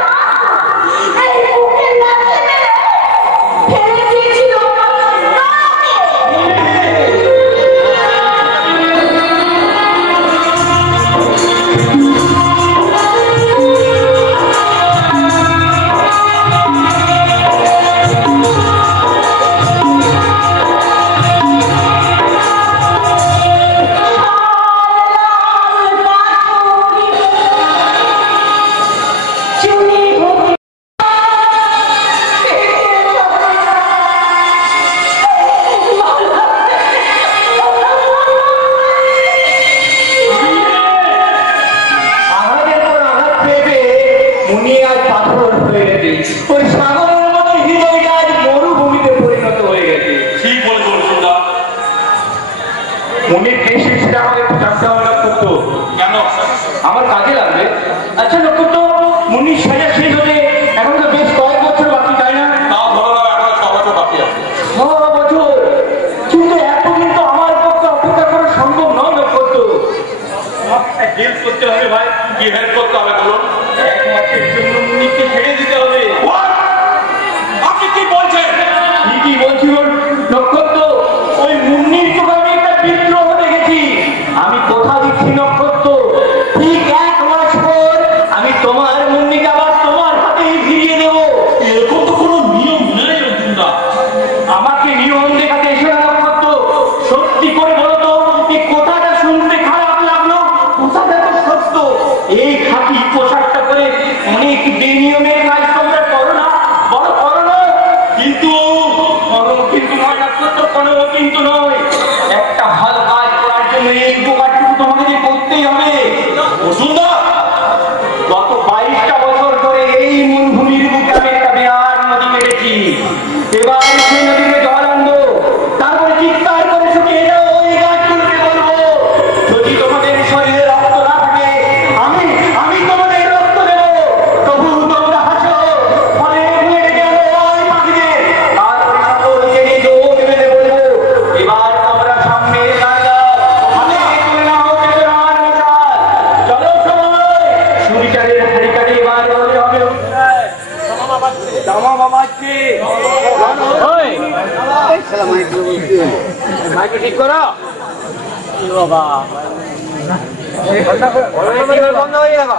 আঘাতের পর আঘাত পেয়ে মুন্নি আজ পাথর হয়ে গেছে। ওই সাগরের মতো হৃদয়টা আজ মরুভূমিতে পরিণত হয়ে গেছে। ঠিক বলে বলছিলাম। মুন্নির দেশ সেটা আমাকে একটু চাপতে হবে নক্ষত্র। কেন? আমার কাজে লাগবে। আচ্ছা নক্ষত্র, মুন্নির সাজা শেষ হতে এখন তো বেশ কয়েক বছর বাকি, তাই না? তাও ধরো না, এখন 6 বছর বাকি আছে। 6 বছর, কিন্তু এতদিন তো আমার পক্ষে অপেক্ষা করা সম্ভব নয় নক্ষত্র। হেল্প করতে হবে ভাই। কি হেল্প করতে হবে বলুন? 1 মাসের জন্য মুন্নিকে ছেড়ে দিতে হবে। What? আপনি কি বলছেন? কি বলছি নক্ষত্র, ওই মুন্নির চোখে আমি একটা বিদ্রোহ দেখেছি। আমি কথা দিচ্ছি নক্ষত্র, ঠিক 1 মাস পর আমি তোমার মুন্নিকে আবার তোমার হাতেই ফিরিয়ে দেবো। এরকম তো কোনো নিয়ম নেই অর্জুনদা। আমাকে নিয়ম দেখাতে এসো না নক্ষত্র, সত্যি করে বলো তো এই কথাটা শুনতে খারাপ লাগলো, কথাটা তো সত্য। এই খাঁটি পোশাকটা পরে অনেক বেনিয়মের কাজ তোমরা করো না, বড় করো না। কিন্তু নয় নক্ষত্র, কোনো কিন্তু নয়। একটা ভালো কাজ করার জন্য এই উপকারটুকু তোমাকে করতেই হবে। অর্জুনদা, গত 22টা বছর ধরে এই মরুভূমির বুকে আমি একটা বিরাট নদী মেরেছি। এবার সেই নদীতে জল আনবো, তারপরে চিৎকার করে শুকিয়ে যাও ওই গাছগুলোকে বলবো, যদি তোমাদের শরীরে রক্ত না থাকে আমি তোমাদের রক্ত দেবো। তবু তোমরা হাসো, ফলে ভুলে গেল ওই পাখিদের। তারপরে সকল জেনে দৌড় বেঁধে বলবো, এবার তোমরা সামনে দাঁড়াও, জামা বাবাচ্ছি মাইক ঠিক করো বাবা বন্ধ হয়ে গেল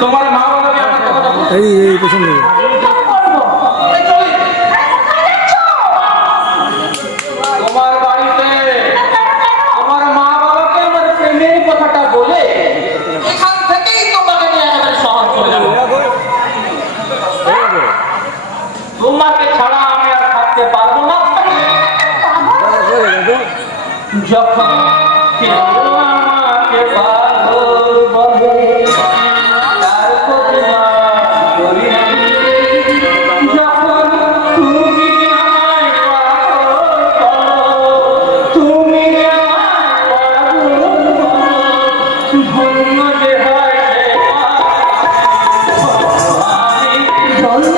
তোমার মা বাবা এই পছন্দ তোমার বাড়িতে তোমার মা বাবাকে আমার প্রেমের কথাটা বলে এখান থেকেই তোমাকে নিয়ে একেবারে শহর চলে যাবো। তোমাকে ছাড়া আমি আর থাকতে পারবো না। যখন কেউ আমাকে পাগল বলে তার খোঁজ না করি আমি। যখন তুমি আমায় পাগল করো, তুমি আমায় পাগল করো, ধন্য যে হয় সে আমি ধন্য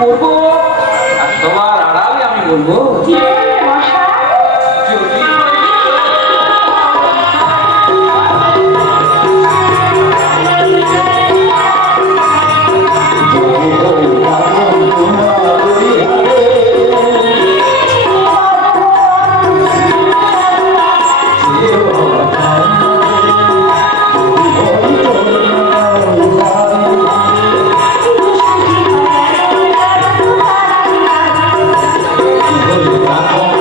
করবো আর তোমার আড়ালে আমি বলবো Oh,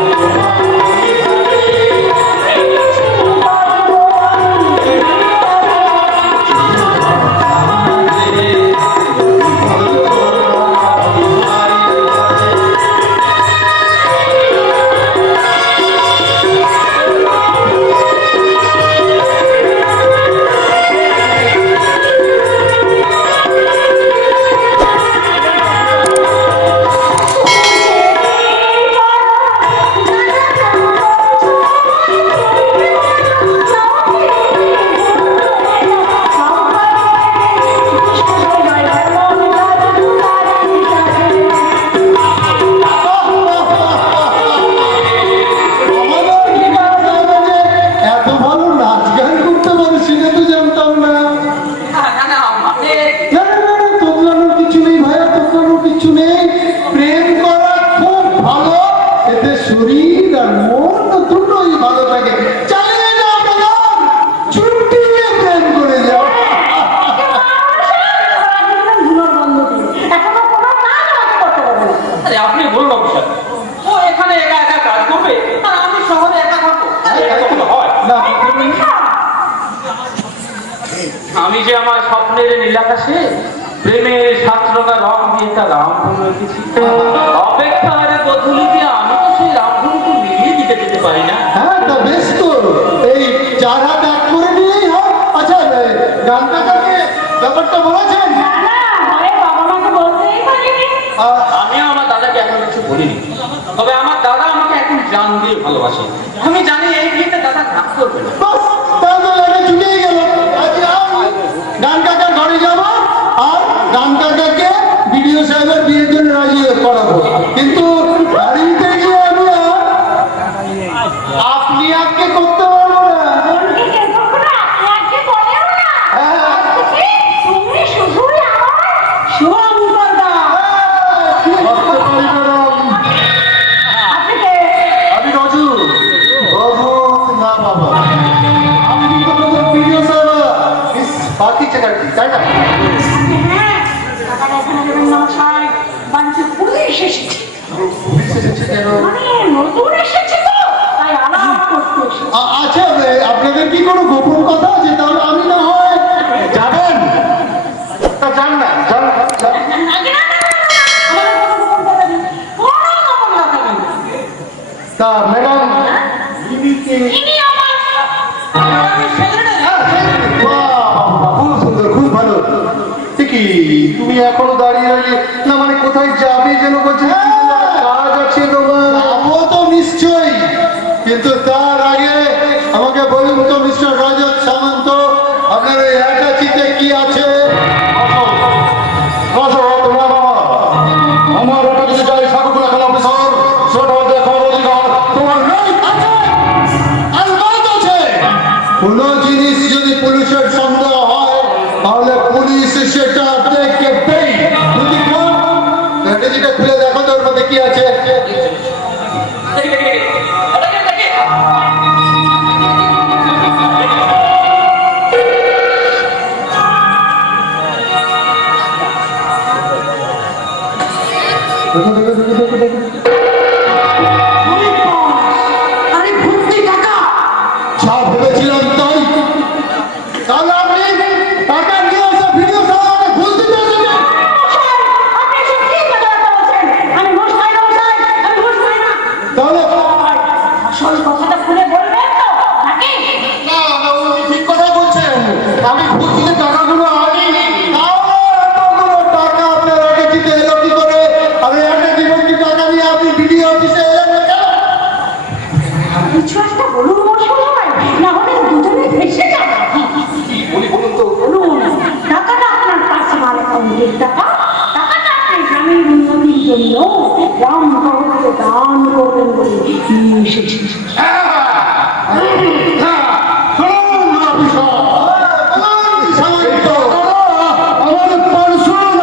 ভালো থাকে। চালিয়ে যাও দাদা, ছুটিয়ে প্রেম করে যাও। আরে আপনি বলুন অফিসার, ও এখানে একা একা কাজ করবে আর আমি শহরে একা থাকবো, এটা কখনো হয়? না, আমি যে আমার স্বপ্নের নীলাকাশে প্রেমের সাতরঙা রং দিয়ে তা রামধনু এঁকেছি, অপেক্ষার গধূলিতে আমি তো সেই রামধনুকে মিলিয়ে দিতে পারি না। হ্যাঁ তা বেশ তো, এই 4 হাত এক করে নিলেই হয়। আচ্ছা গানটা কাকে ব্যাপারটা বলেছেন? আমিও আমার দাদাকে এখন কিছু বলিনি, তবে আমার দাদা আমাকে এখন জান দিয়ে ভালোবাসে। আমি জানি এই বিয়েতে দাদা রাগ করবে না। বাস তাহলে লাগে ছুটেই গেল। আজকে আমি গান কাকার ঘরে যাবো আর গান কাকাকে বিডিও সাহেবের বিয়ের জন্য রাজি করাবো, কিন্তু বাড়িতে গিয়ে আমি আপনি আজকে করতে পারবো না। আমি রজু। রজু না বাবা, আমি কিন্তু তোদের বিডিও সাহেব বাকি চ্যাটার্জি, তাই না? পুলিশ এসেছে কেন? আচ্ছা আপনাদের কি কোনো গোপন কথা আছে? তাহলে আমি না হয় যাবেন? তা যান না, যান যান। তা ম্যাডাম খুব সুন্দর, খুব ভালো। ঠিকই, তুমি এখনো দাঁড়িয়ে দাঁড়িয়ে না, মানে কোথায় যাবে যেন বলছে? কাজ আছে তোমার? যাবো তো নিশ্চয়ই, কিন্তু তার আগে আমাকে বলুন তো মিস্টার রজত সামন্ত, আপনার ওই অ্যাটাচিতে কি আছে? আমার অ্যাটাচিতে যাই সাকুপুরা খান অফিসার, সেটা দেখার অধিকার তোমার নেই। কোন জিনিস যদি পুলিশের সন্দেহ হয় তাহলে পুলিশ সেটা দেখবেই। যেটা খুলে দেখো তোর মধ্যে কি আছে। আরে ভর্তি টাকা যা ভেবেছিলাম তাই। তাহলে আপনি টাকা নিয়ে আসা ভিডিও সাহেব ঘুষ দিতে এসেছেন? তাহলে আসল কথাটা খুলে বলবেন তো নাকি? না না, উনি ঠিক কথাই বলছেন। আমি ঘুষ দিতে টাকাগুলো আনি, তাহলে এতগুলো টাকা আপনার অ্যাটাচিতে এলো কি করে? আর এই অ্যাটাচি টাকা নিয়ে আপনি ভিডিও অফিসে এলেন না কেন? কিছু একটা বলুন মশাই, না হলে দুজনে ভেসে যাবে। বলুন তো। বলুন, টাকাটা আপনার পার্সোনাল অ্যাকাউন্টের টাকা, টাকাটা আপনি গ্রামের উন্নতির জন্য গ্রাম শহরকে দান করবেন বলে নিয়ে এসেছি। আমার পার্সোনাল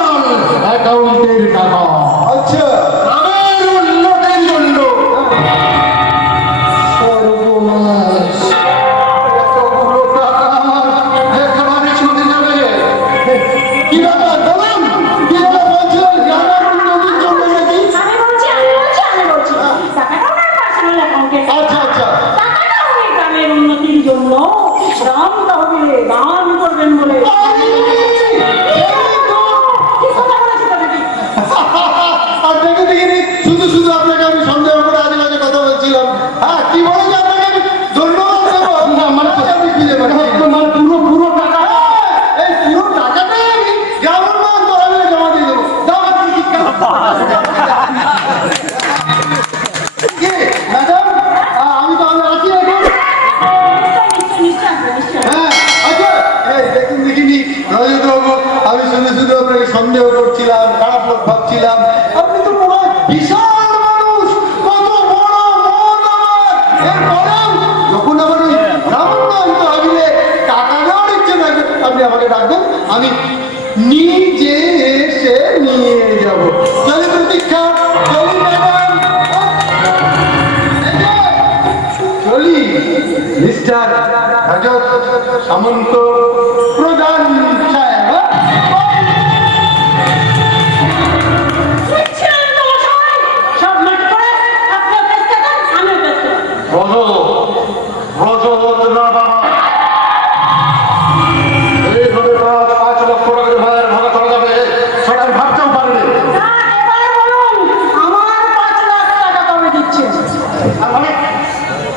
অ্যাকাউন্টের টাকা। আচ্ছা, গ্রামের উন্নতির জন্য। সর্বনাশ, এতগুলো টাকা আমার একেবারে ছুটে যাবে। কি ব্যাপার বলুন, কি ব্যাপার বলছিলেন? গ্রামের উন্নতির জন্য নাকি? আমি বলছি, টাকাটা ওনার পার্সোনাল অ্যাকাউন্টের টাকা। আচ্ছা আচ্ছা, টাকাটা উনি গ্রামের উন্নতির জন্য গ্রাম তহবিলে দান করবেন বলে। কি কথা বলেছে নাকি? আপনাকে দেখিনি, শুধু শুধু আপনাকে আমি সন্দেহ করে আজে বাজে কথা বলছিলাম। হ্যাঁ, কি বলেছে আপনাকে আমি ধন্যবাদ দেবো? না মানে আমি খুঁজে পাচ্ছি না। পুরো টাকা, এই পুরো টাকাটাই আমি গ্রাম উন্নয়ন তহবিলে জমা দিয়ে দেবো। দাও আপনি কি কি ম্যাডাম, আমি তাহলে আছি এখন। নিশ্চয়। হ্যাঁ আচ্ছা, এই দেখুন দেখিনি রজত বাবু, আমি শুধু শুধু আপনাকে সন্দেহ করছিলাম, খারাপ লোক ভাবছিলাম। আপনি তো মনে হয় বিশাল মানুষ, কত বড় মন আমার। এরপরেও যখন আমার ওই গ্রামোন্নয়ন তহবিলে টাকা নেওয়ার ইচ্ছে থাকবে, আপনি আমাকে ডাকবেন, আমি নিজে এসে নিয়ে যাব। চলি প্রতীক্ষা, চলি ম্যাডাম, চলি। মিস্টার রজত সামন্ত প্রধান সাহেব, সব মাঠ করে আপনি পেস্তে দেন, আমিও পেস্তে দেন। রজত না বাবা, এইভাবে 5 লক্ষ টাকা ভাড়ার ভাড়া করা যাবে সেটা আমি ভাবতেও পারিনি। না, এবারে বলুন, আমার 5 লাখ টাকা কবে দিচ্ছেন? মানে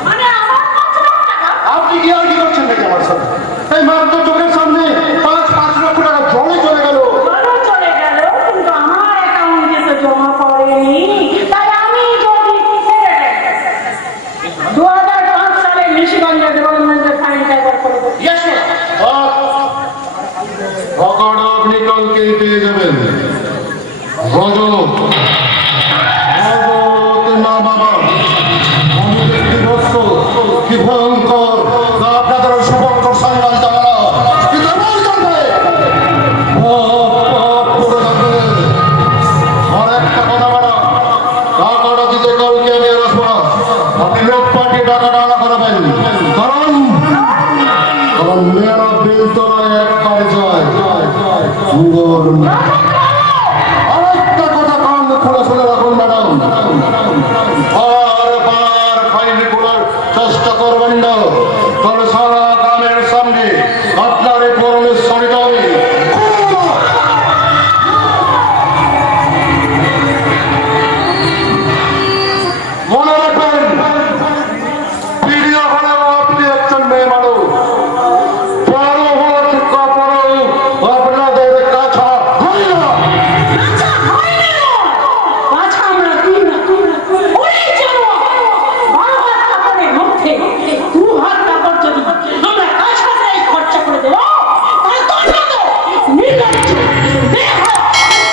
মানে আমার 5 লাখ টাকা? আপনি কি আর কি করছেন নাকি আমার সাথে? এই মাত্র চোখের সামনে 5 লক্ষ টাকা জলে চলে গেল। ভালো চলে গেল, কিন্তু আমার অ্যাকাউন্টে তো জমা পড়েনি। তাই আমি যদি 2005 সালে নিশিগঞ্জ ডেভেলপমেন্টের ফাইলটা একবার করে দেবো। Yes, sir. রেকর্ড আপনি কালকেই পেয়ে যাবেন। রজত না বাবা, আমি ব্যক্তিগত কি ভয়ঙ্কর না আপনাদের ওই শুভঙ্কর সাংবাদ জানালা কিন্তু আমার জানবে পড়ে যাবে। আর একটা কথা বলা, টাকাটা দিতে কালকে আমি আর আসবো না। আপনি লোক পাঠিয়ে টাকাটা আনা করাবেন, কারণ মেয়েরা বেলতলায় একবার যায়। আরেকটা কথা কান খোলা শুনে রাখুন ম্যাডাম, বারবার ফাইল করার চেষ্টা করবেন না, তাহলে সারা গ্রামের সামনে আপনার এই পরমের শরীর হবে। মনে রাখবেন, ভিডিও বানাও আপনি একজন মেয়ে মানুষ, আপনাদের কাছা হয় না। আচ্ছা, হয়নি না। আচ্ছা, আমরা তুই না। ওই জানো, 12 হাত কাপড়ের মধ্যে 2 হাত কাপড় যদি আমরা কাছাতে খরচা করে দেবো, তাহলে তোমরা তো নির্লজ্জ, বেহায়া,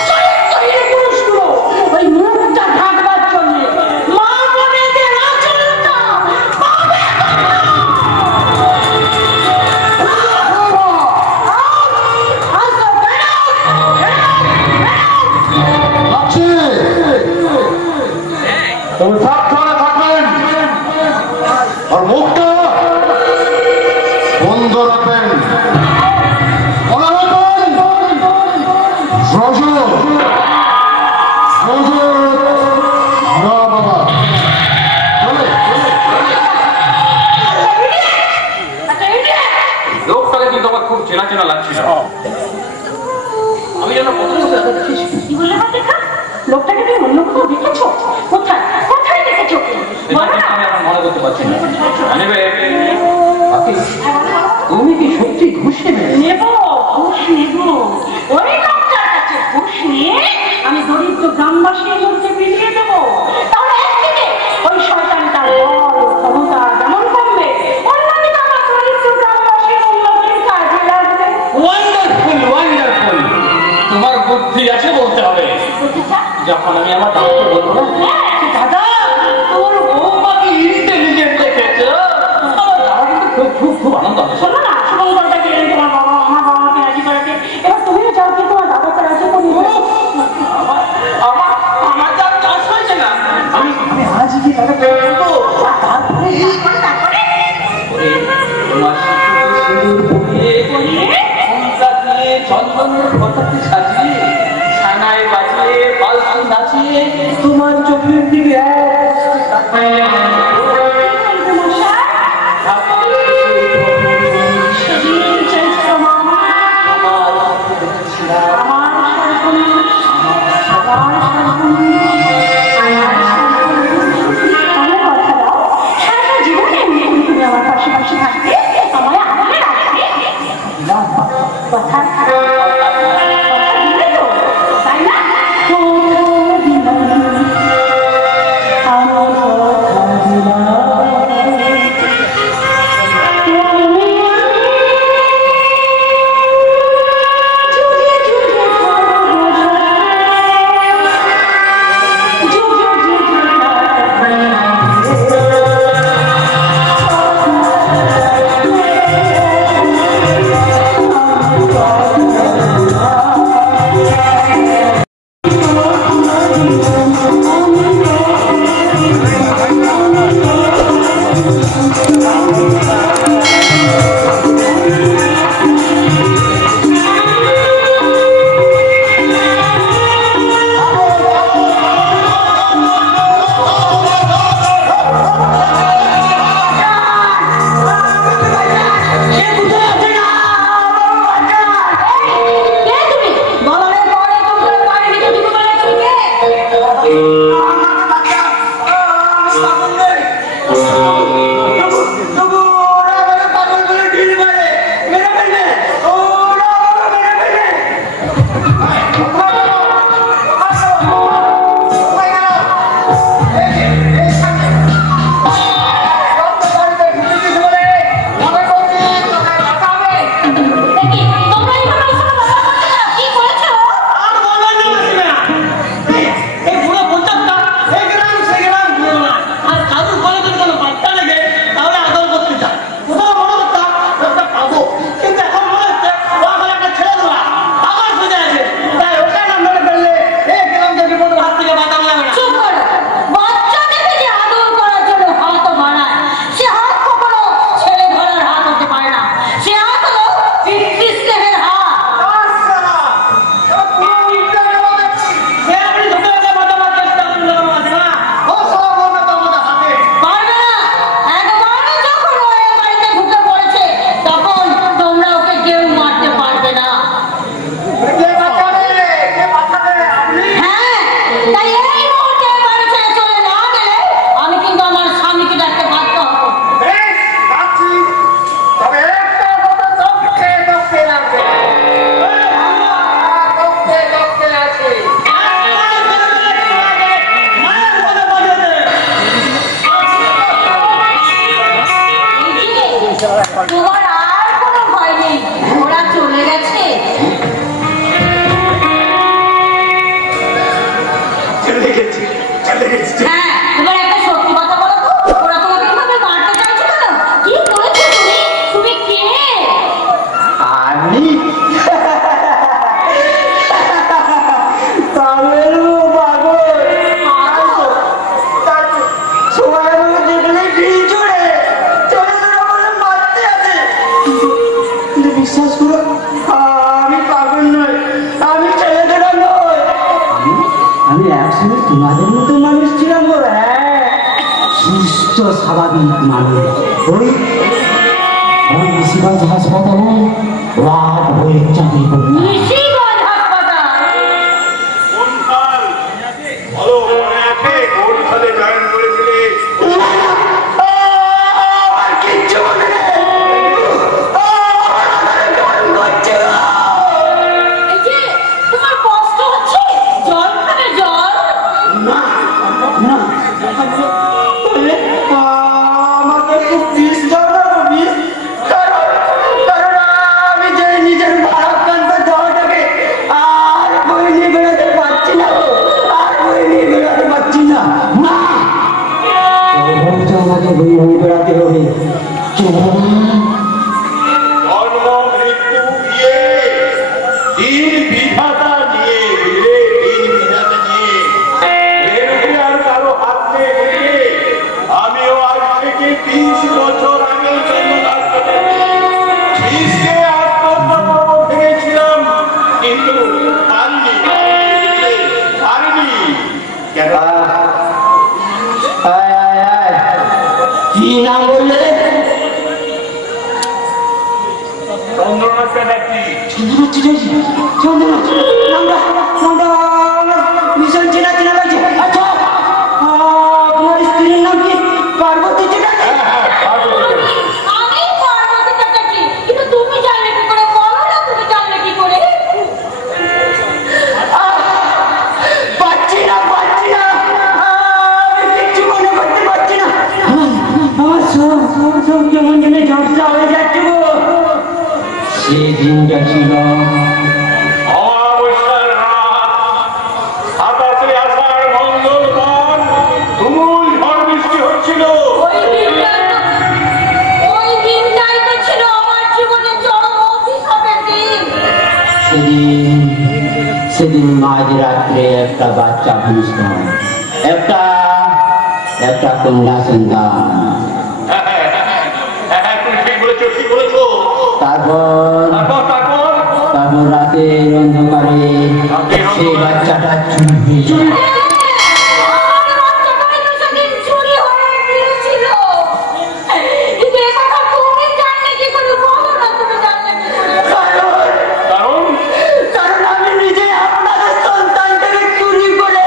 চরিত্রহীন পুরুষগুলো ওই মুখটা ঢাকবার জন্যে মা বোনেদের আচরণটা পাবে তোমরা। তুমি সাবধানে থাকবেন আর মুখটা বন্ধ রাখবেন। মনে রাখবেন, না বাবা, লোকটাকে কিন্তু আমার খুব চেনা চেনা লাগছিল। আমি যেন প্রথম কি বললে না দেখা? লোকটাকে তুমি অন্য কোথাও দেখেছো? কোথায় কোথায় দেখেছো? বলো না। আমি এখন মনে করতে পারছি না। নেবে তুমি কি সত্যি ঘুষ নেবে? নেবো, ঘুষ নেবো। ওই লোকটার কাছে ঘুষ নিয়ে আমি দরিদ্র গ্রামবাসীর মধ্যে বিলিয়ে দেবো। তাহলে একদিকে ওই শয়তানটার বল ক্ষমতা যেমন কমবে, অন্যদিকে আমার দরিদ্র গ্রামবাসীর উন্নতির কাজে লাগবে। ওয়ান্ডারফুল ওয়ান্ডারফুল, তোমার বুদ্ধি আছে বলতে হবে। বুঝেছা? যখন আমি আমার দাদাকে বলবো না, দাদা তোর বৌমাকে ইন্টেলিজেন্ট দেখেছো, আমার দাদা কিন্তু খুব আনন্দ হবে। শোনো না, শুভঙ্করটা গেলেন তোমার বাবা, আমার বাবাকে রাজি করাতে। এবার তুমিও যাও কি তোমার দাদাকে রাজি করিয়ে দেবে। আমার যা চাষ হয়েছে না, আমি আজ গিয়ে দাদাকে বলবো, তারপরে ওরে, তোমার সিঁদুর পরিয়ে ঘোমটা দিয়ে চন্দনের কথাটি সাজিয়ে ছানায় বাজিয়ে পালকি নাচিয়ে তোমার চোখের দিকে সেদিন চৈত্র মামা আমার সর্বনাশ, আমার কথা দাও, সারাটা জীবনে এমনি তুমি আমার পাশাপাশি থাকবে, আমায় আগে রাখবে। কথা দিলে তো, তাই না? আমার কথা দিলাম। তোমার আর কোনো ভয় নেই, ওরা চলে গেছে। হ্যাঁ, এবার একটা সত্যি কথা বলো তো, ওরা তোমাকে কিভাবে মারতে চাইছে কেন? কি করেছো তুমি? তুমি কে? আমি পাগল সবাই আমাকে দেখলে ঢিল ছুড়ে চলে বলে মারতে আছে, কিন্তু বিশ্বাস করো আমি পাগল নই, আমি ছেলেদেরা নই, আমি একসময় তোমাদের মতো মানুষ ছিলাম গো। হ্যাঁ, সুস্থ স্বাভাবিক মানুষ। ওই মুন্সিগঞ্জ হাসপাতালে রাত হয়ে চাকরি করি। নিশিগঞ্জ হাসপাতাল? কোন সাল? বলো, মনে আছে কোন সালে জয়েন করেছিলে? আমার কিচ্ছু মনে নেই। এই যে, তোমার কষ্ট হচ্ছে? জল খাবে, জল? না না, বলে আমাকে একটু বিষ দাও না, বিষ। কারণ আমি যে নিজের ভারাক্রান্ত দেহটাকে আর বই নিয়ে বেরোতে পারছি না, আর বই নিয়ে বেরোতে পারছি না। না, আমাকে বই নিয়ে বেড়াতে হবে। জন্ম মৃত্যু নিয়ে, দিন বিধাতা নিয়ে, বুঝলে, দিন বিধাতা নিয়ে, এর উপরে আর কারো হাত নেই, বুঝলে? আমিও আজ থেকে 30 বছর আগে জন্মলাভ করেছি। খ্রিস্টে আত্মহত্যা করবো ভেবেছিলাম, কিন্তু পারিনি, বুঝলে? পারিনি। কেন? আয় আয় আয়, কি নাম বললে? চন্দ্রনাথ ব্যানার্জি। ভীষণ চেনা চেনা লাগছে। আচ্ছা, তোমার স্ত্রীর নাম কি? পার্বতী চ্যাটার্জি? আমি পার্বতী চ্যাটার্জি, কিন্তু তুমি জানলে কি করে? বলো না, তুমি জানলে কি করে? পাচ্ছি না, আমি কিচ্ছু মনে করতে পারছি না। আমার সব কেমন যেন ঝাপসা হয়ে যাচ্ছে গো। সেদিনটা ছিল অমাবস্যার রাত, 27 আষাঢ় মঙ্গলবার, তুমুল ঝড় বৃষ্টি হচ্ছিল। ওই দিনটাই তো ছিল আমার জীবনে চরম অভিশাপের দিন। সেদিন মাঝ রাত্রে একটা বাচ্চা ভূমিষ্ঠ হয়, একটা কন্যা সন্তান। হ্যাঁ, তুমি ঠিক বলেছো, ঠিক বলেছো। তারপর রাতের অন্ধকারে সেই বাচ্চাটা চুরি হয়ে যায়। আমার বাচ্চাটাই তো সেদিন চুরি হয়ে গিয়েছিল। কিন্তু এ কথা তুমি জানলে কি করে? বলো না, তুমি জানলে কি করে? কারণ কারণ আমি নিজে আপনাদের সন্তানটাকে চুরি করে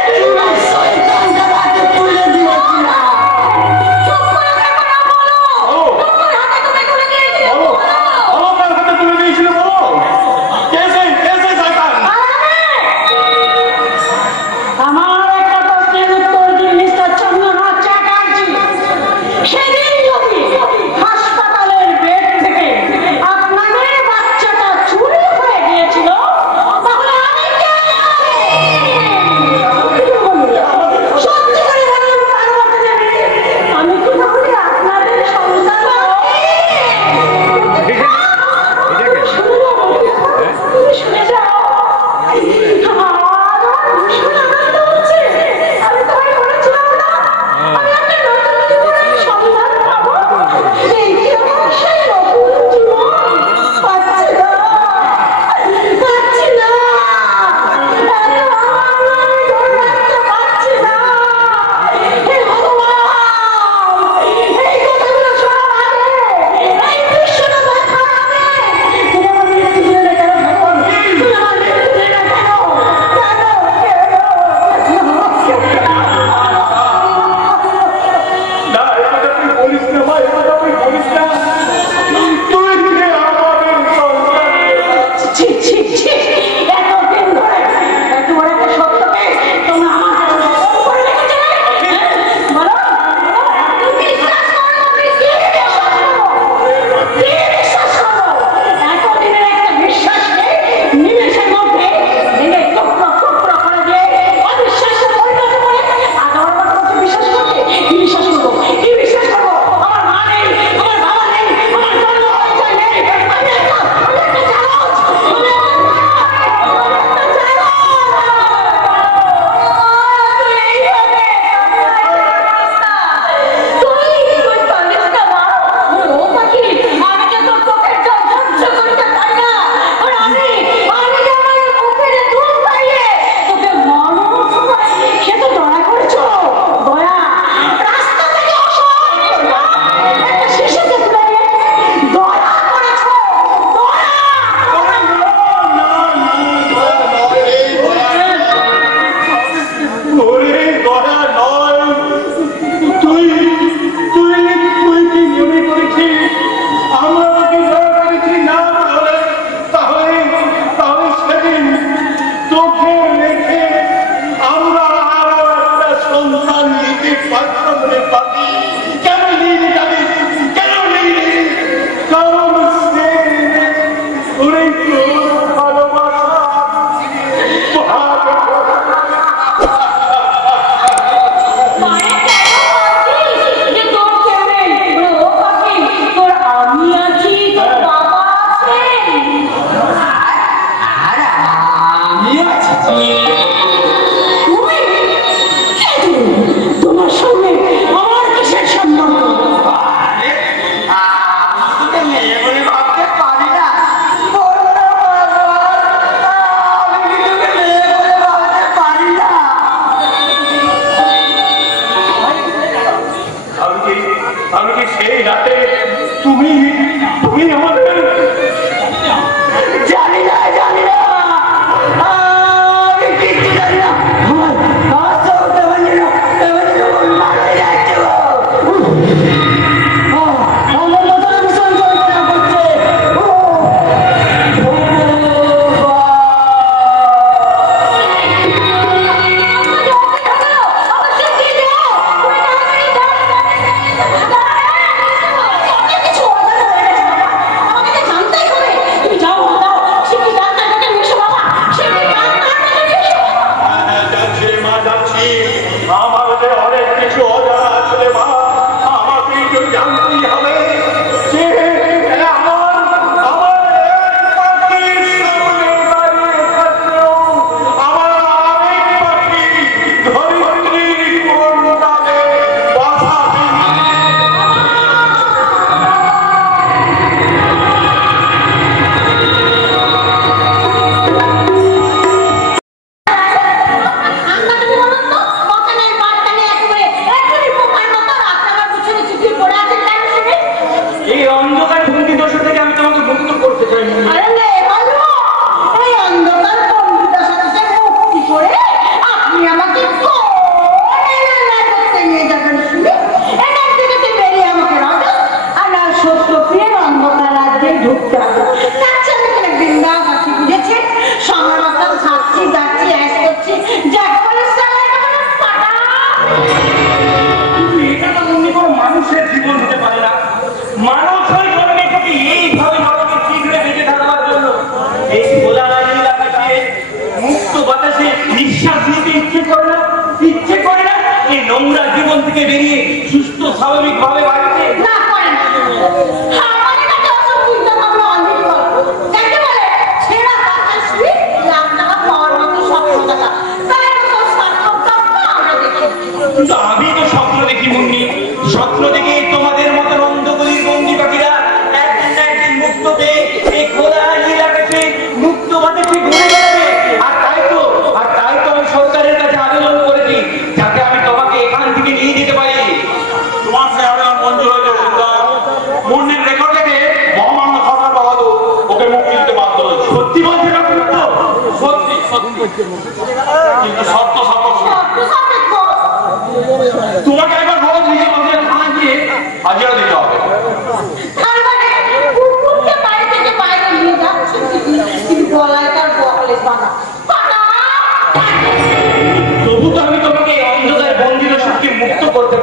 কিন্তু শর্ত সাপেক্ষ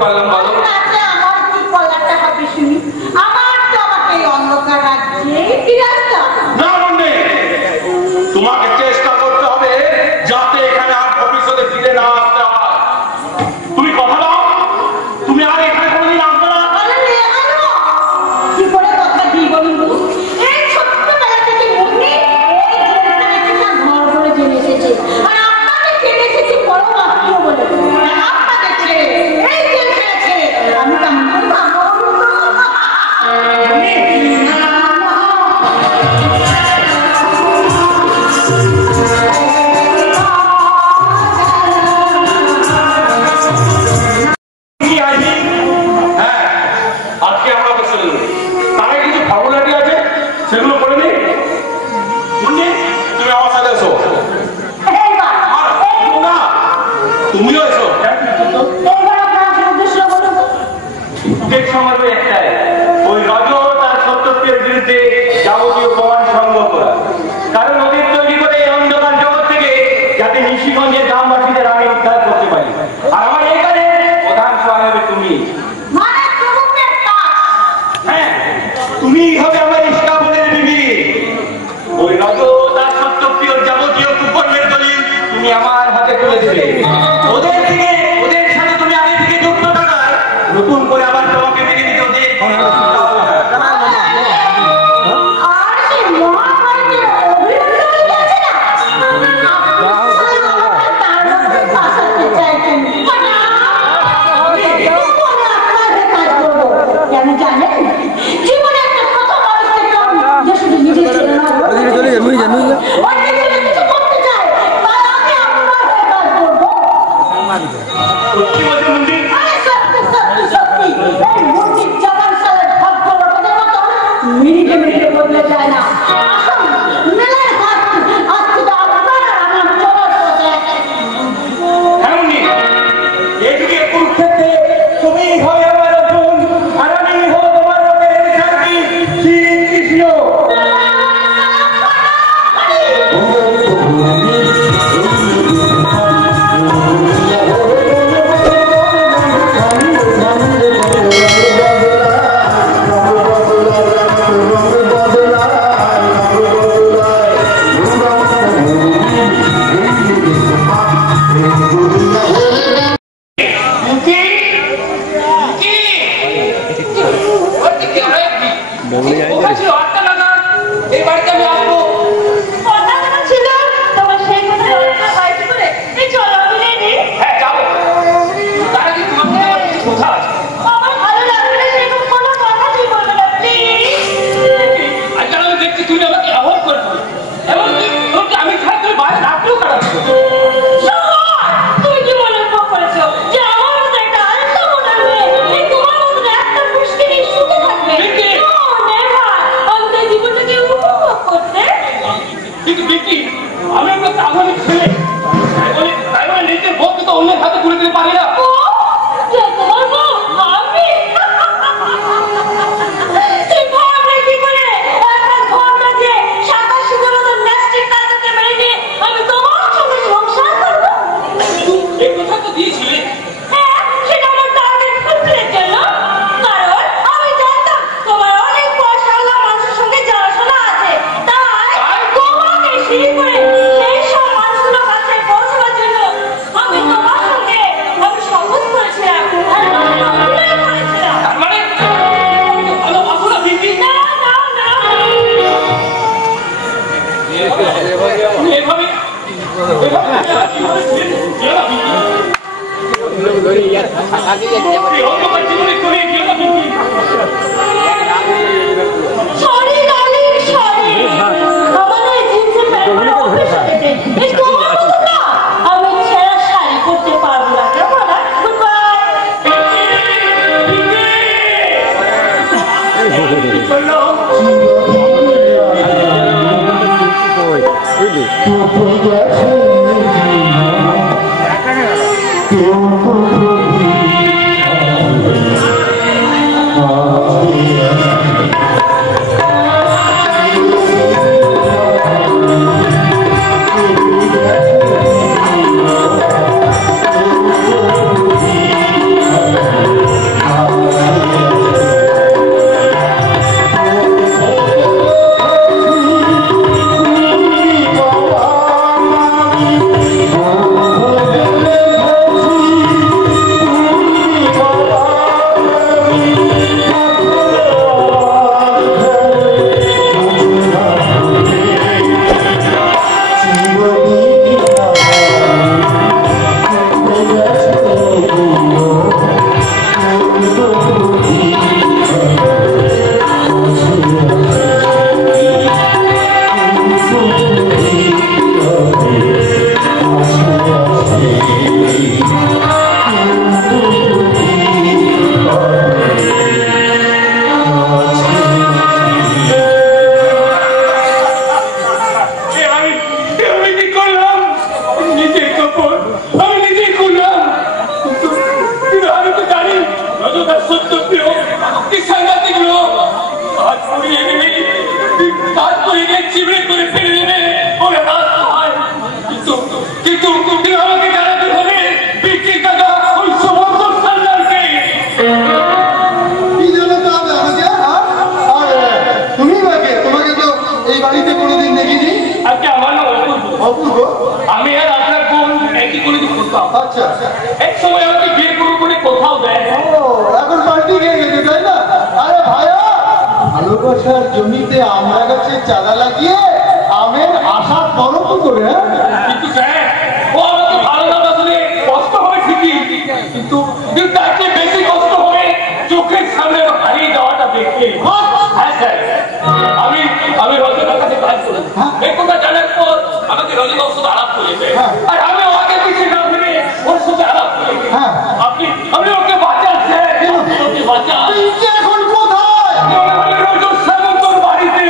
পারলাম ভালো। আমার কি কলাটা হবে শুনি? আমার তো আমাকে অন্ধকার রাজ্যে ফিরাস্তা। না মনে, তোমাকে চেষ্টা করতে হবে যাতে এখানে আর ভবিষ্যতে ফিরে না আসতে হয়। তুমি কথা দাও, তুমি আর এখানে কোনোদিন আসবে না। কি করে কথা দিই বলুন তো? এই ছোট্টবেলা থেকে মুন্নি এই জেলখানাটা ঘর করে জেনে এসেছে। আর আপনাকে জেনে এসেছি বড় আত্মীয় বলে। আপনাকে ছেড়ে, এই জেলখানা ছেড়ে আমি কেমন করে থাকবো বলুন তো? কি আইনি? হ্যাঁ, আজকে আমরা বসে রইলাম। তার আগে কিছু ফর্মুলাটি আছে, সেগুলো করে নিই। মুন্নি, তুমি আমার সাথে এসো। এইবার, আর না, তুমিও এসো। এইবার আপনার উদ্দেশ্য বলুন তো? ঠিক সময় একটাই, ওই রাজ তার সত্যের বিরুদ্ধে যাবতীয় প্রমাণ সংগ্রহ করা। কারণ নদীর তৈরি করে এই অন্ধকার জগৎ থেকে যাতে নিশিগঞ্জের গ্রামবাসীদের আমি উদ্ধার করতে পারি। আর আমার এখানে প্রধান সহায় হবে তুমি। মানে প্রভুদের কাজ। হ্যাঁ, তুমি হবে আমার ইস্কাবলের বিবি। ওই রাজ তার সত্যপ্রিয় যাবতীয় কুকর্মের দলিল তুমি আমার হাতে তুলে দেবে। ওদের সাথে তুমি আগে থেকে যুক্ত থাকায় নতুন করে আবার তোমাকে মেনে নিতে ওদের আর সেই মহাভারতের অভিনন্দন গেছে না? তার মধ্যে ফাঁসাতে চাইছেন। মানে জীবনে আপনাদের কাজ করবো। কেন জানেন? জীবনে একটা প্রথম মানুষ দেখলাম যে শুধু নিজের ছেলে না, অন্যের কিছু করতে চায়। তাই আমি আপনার হয়ে কাজ করবো। সত্যি বলছে মন্দির। আরে সত্যি সত্যি সত্যি এই মুন্নির জবান সালের ভাগ্য লোকেদের মতো মিনিটে মিনিটে বদলে যায় না। আসুন মেলার হাত আজ থেকে আপনার আর আমার চলার পথে। হ্যাঁ মন্দির, এই যুগে কুরুক্ষেত্রে তুমি হয় আমার অর্জুন আর আমি হব তোমার ওদের সাথী শ্রীকৃষ্ণ। এই বাড়িতে আমি আসবো। কথা যেন ছিল তোমার সেই কথা রক্ষা বাইট করে এই চলো মিলে নি। হ্যাঁ, যাবো। তার আগে তোমার সাথে আমার কিছু কথা আছে। আমার ভালো লাগবে না সেরকম কোনো কথা তুই বলবে না প্লিজ। আজকাল আমি দেখছি তুই আমাকে অ্যাভয়েড করছিস। এমনকি তোকে আমি ছাড়া তুই বাইরে রাখতেও খারাপ। তুমি কি মনে করেছো যে আমার মতো একটা আরেকটা মনের মেয়ে এই তোমার মতো একটা মুশকিলে শুতে থাকবে? বিকি! আমাদের জীবনটাকে উপভোগ করতে। কিন্তু বিকি, আমি একটা তাহলে ছেলে। তাই বলে নিজের বউকে তো অন্যের হাতে তুলে দিতে পারি না। ও, যে তোমার বউ, আমি? তুই ভাবলে কি করে? একটা ঘর বাজে, সাদা সিঁদুর মতো ন্যাস্টি কাজকে মেরে নিয়ে আমি তোমার সঙ্গে সংসার করবো? এই কথা তো দিয়েছিলে। হ্যাঁ, সেটা আমার টার্গেট ফুলফিলের জন্য। কারণ আমি জানতাম তোমার অনেক পয়সাওয়ালা মানুষের সঙ্গে জানাশোনা আছে। তাই তোমাকে সিঁড়ি করে সেই সব মানুষগুলোর কাছে পৌঁছাবার জন্য আমি তোমার সঙ্গে আমি শপথ করেছিলাম। আর আমি অভিনয় করেছিলাম। তার মানে ভালোবাসো না বিকি? না, না, না। এভাবে এই অন্ধকার জীবনে তুমি গেলো বিকি। Sorry darling, sorry. আমার ওই জিন্সের প্যান্টগুলো অফিসে গেছে। এই তোমার মতো না, আমি ছেঁড়া শাড়ি পরতে পারবো না। কেমন না? Goodbye. কেউ উৎসব। আচ্ছা এক সময় আমাকে বিয়ে করবো বলে কোথাও দেয় না। ও এখন পাল্টি খেয়ে গেছে তাই না? আরে ভাইয়া, ভালোবাসার জমিতে আমরা গাছে চারা লাগিয়ে আমের আশা করো কি করে? কিন্তু স্যার, ও আমাকে ভালো না বাসলে কষ্ট হবে ঠিকই, কিন্তু তার চেয়ে বেশি কষ্ট হবে চোখের সামনে হারিয়ে যাওয়াটা দেখলে। হ্যাঁ স্যার, আমি রজনীর কাছে কাজ করি। এই কথা জানার পর আমাকে রজনীবাবু শুধু আলাপ করেছে, আর আমি ওকে কিছু না ভেবে ওর সাথে আলাপ করি। আপনি ওকে বাঁচান স্যার, ওকে বাঁচান। এখন কোথায়? রোজ সামন্তর বাড়িতে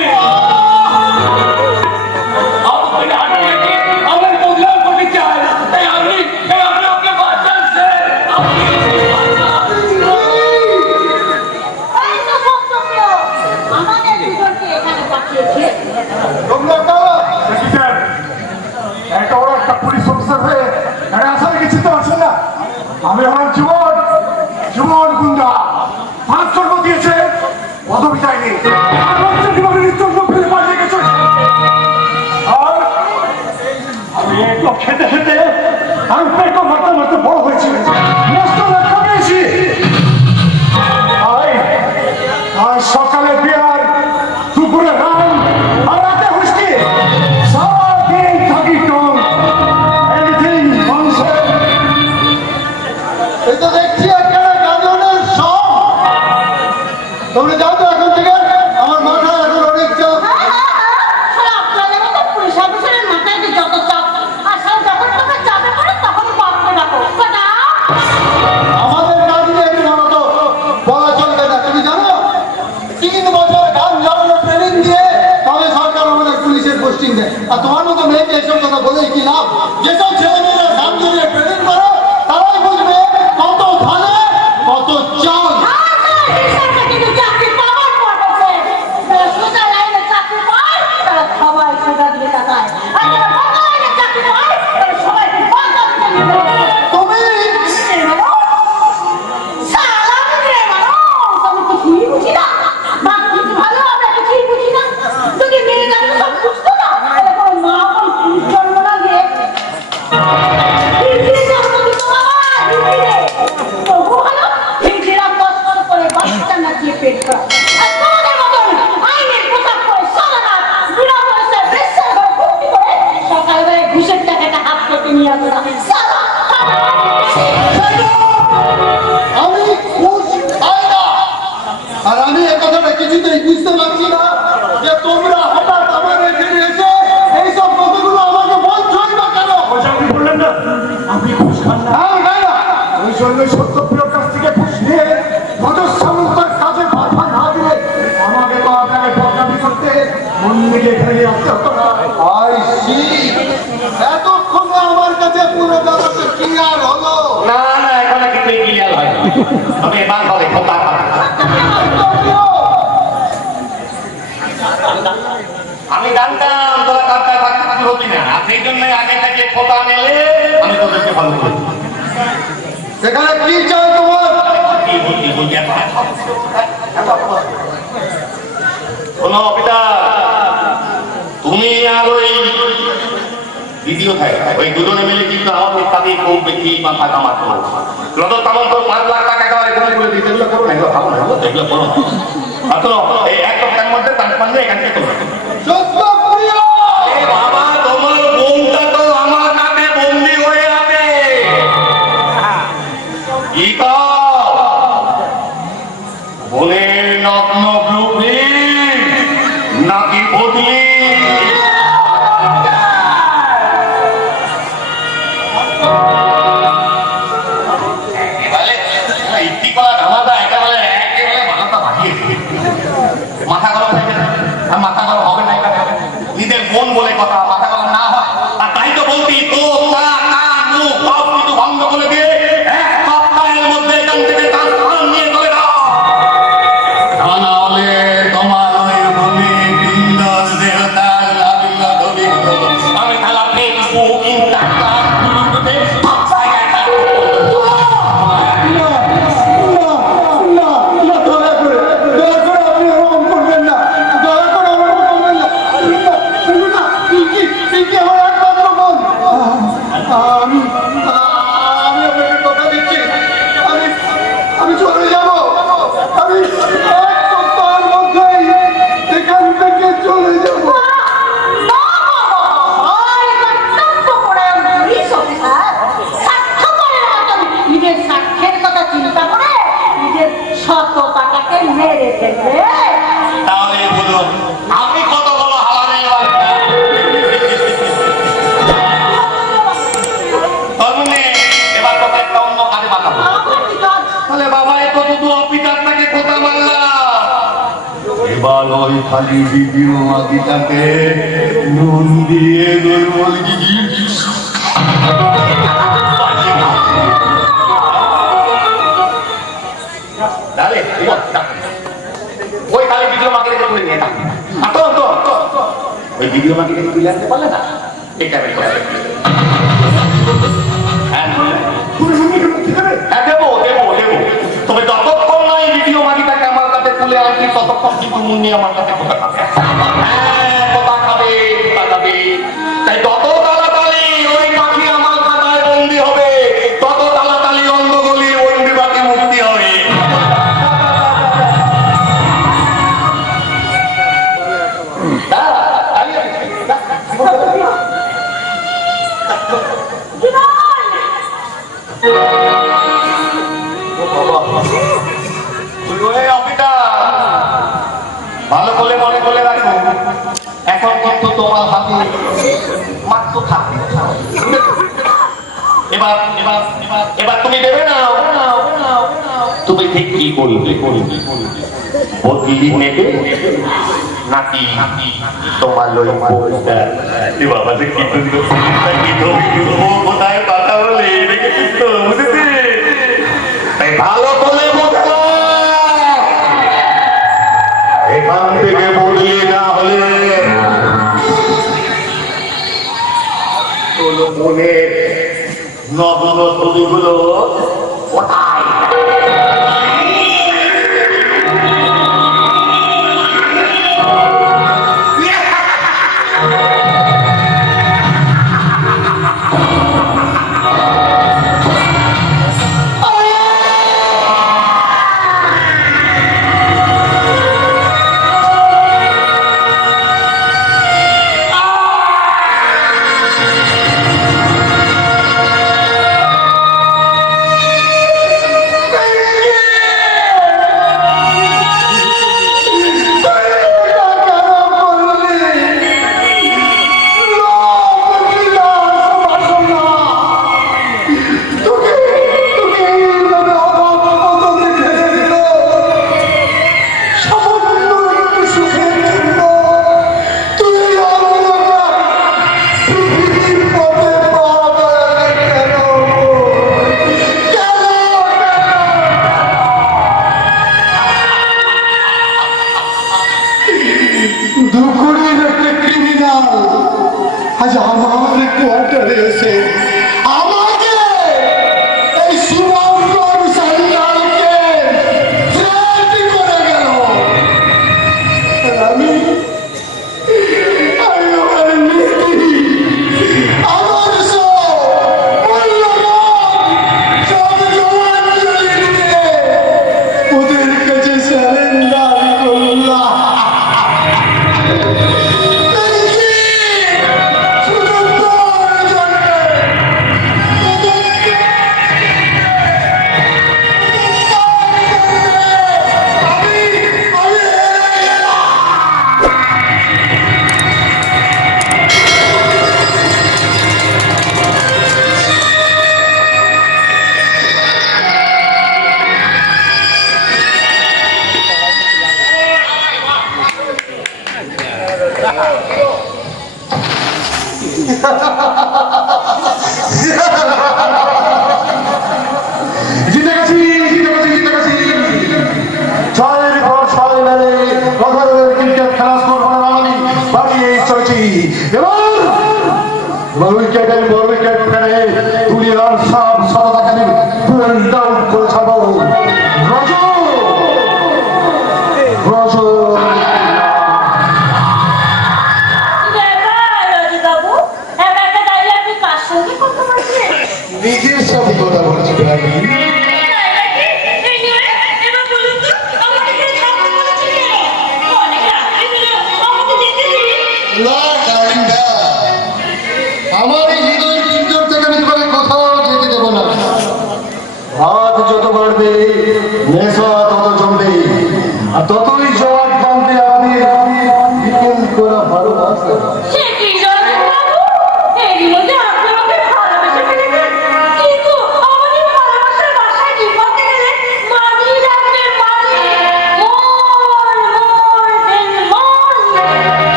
আমাকে আটকে রেখে আমার বদলাম করতে চায়। তাই আপনি ওকে বাঁচান স্যার, আপনি ওকে বাঁচান। এই তো সত্যপ্রিয়, আমাদের দুজনকে এখানে পাঠিয়েছে। তোমরা কারা? স্যার, একটা বড় একটা পুলিশ অফিসার হয়ে এরা আসলে কি চিনতে পারছেন না? আমি আমার জীবন গুন্ডা 5 জন্ম দিয়েছে, পদবি চাইনি, আর হচ্ছে জীবনের জন্য ফেলে পাঠিয়ে গেছে। আর আমি একটু খেতে খেতে আমি পেট মারতে মারতে বড় হয়েছি, মস্ত লেখা পেয়েছি। আর সকালে বিয়ার, দুপুরে রান, আর রাতে হুস্কি, সারাদিন থাকি টন, এনিথিং ননসেন্স। এই তো দেখছি একটা গাজনের সব। তোমরা যাও তো এখন থেকে, আমার মাথা এখন অনেক চাপ। আপনাদের মতো পুলিশ অফিসারের মাথায় যে যত চাপ, আর সব যখন তোকে চাপে পড়ে তখন বাপকে ডাকো। আমাদের কাজ নিয়ে একটু মতো বলা চলবে না, তুমি জানো 3 বছর গান ঝাড়ানো ট্রেনিং দিয়ে তবে সরকার আমাদের পুলিশের পোস্টিং দেয়। আর তোমার মতো মেয়েকে এসব কথা বলে কি লাভ? যেসব ছেলেমেয়েরা গান দিয়ে ট্রেনিং করো তারাই বুঝবে কত ধানে কত চাল। কিন্তু চাকরি পাওয়ার পর বলছে, যারা সোজা লাইনে চাকরি পায় তারা সবাই সোজা দিকে তাকায়, আর যারা বাঁকা লাইনে চাকরি পায় তারা সবাইকে বাঁকা দিকে নিয়ে যায়। তুমি আমি কিছুই বুঝি না, বাপ কিছু ভালো আমরা কিছুই বুঝি না। তোকে মেয়ে যাবে সব বুঝতো না, এরকম মা এখন পুলিশ জন্ম না দিয়ে জন্ম দিত বাবা, তবু ভালো হিন্দিরা কষ্ট করে বাচ্চা নাচিয়ে পেট করা। আর তোমাদের মতন আইনের পোশাক পরে সারা রাত বিনা পয়সায় বেশ্যার ঘরে ভর্তি করে সকালবেলায় ঘুষের টাকাটা হাত কেটে নিয়ে আসা সারা আমি ঘুষ খাই না। আর আমি এ কথাটা কিছুতেই বুঝতে পারছি না যে তোমরা হঠাৎ আমার এখানে এসে এইসব কথাগুলো আমাকে বলছোই বা কেন? আপনি বললেন না আপনি ঘুষ খান না? আমি খাই না। ওই জন্যই সত্যপ্রিয়র কাছ থেকে ঘুষ নিয়ে মধুর সামন্তের কাজে বাধা না দিলে আমাকে তো আপনাকে বদনামি করতে মন্দিরে এখানে নিয়ে আসতে হতো না। I see. এতক্ষণে আমার কাছে পুরো ব্যাপারটা ক্লিয়ার হলো। না না, এখানে কিছুই ক্লিয়ার হয় না। তবে এবার হবে খোকা। আমি জানতাম তোরা কাপটায় থাকতে কিছু হতি না, আর সেই জন্যই আগে থেকে খোকা মেলে আমি তোদেরকে ভালো করেছি। সেখানে কি চাই তোমার? কি বলছি শোনো পিতা, তুমি আর ওই দ্বিতীয় ওই দুজনে মিলে কিন্তু আমাদের তাকে খুব বেশি মাথা কামাতো। রজত তামন্ত 5 লাখ টাকা একেবারে গুলি করে দিতে, এগুলো করো না, এগুলো ভালো না, এগুলো করো না। আর শোনো, এই 1 সপ্তাহের মধ্যে ট্রান্সফার এখান থেকে করো। সত্যপ্রিয়! বাবা, তোমার বোনটা তো আমার কাছে বন্দি হয়ে আছে। কি বোনের নগ্ন ব্লুপ্রিন্ট নাকি বদলি? মাথা গরম হয়ে গেছে, মাথা গরম এবার ওই খালি ভিডিও মাটিটাকে নুন দিয়ে গোলমোল দিয়ে ওই খালি ভিডিও মার্কেটে তুলে নিয়ে না ওই ভিডিও মার্কেটে তুলে আনতে পারলে না এটা দেবো তবে যতক্ষণ না এই ভিডিও মাটিটাকে আমার কাছে তুলে আনছি ততক্ষণ কিন্তু মুন্নি আমার কাছে কথা খাবে তাই তত তাড়াতাড়ি ওই পাখি আমার খাতায় বন্দি হবে তত তাড়াতাড়ি অন্ধগলির বন্দি পাখি মুক্তি হবে। ভালো করে মনে করে রাখো এখন কিন্তু তোমার হাতে মাত্র থাকবে এবার তুমি দেবে না তুমি ঠিক কি করবে বদলি নেবে নাকি তোমার ওই বাবাকে কি কোথায় কথা বলে বুঝেছি তাই ভালো করে বোঝানো এখান থেকে বদলি না হলে মনে নগ্ন ছবিগুলো কোথায়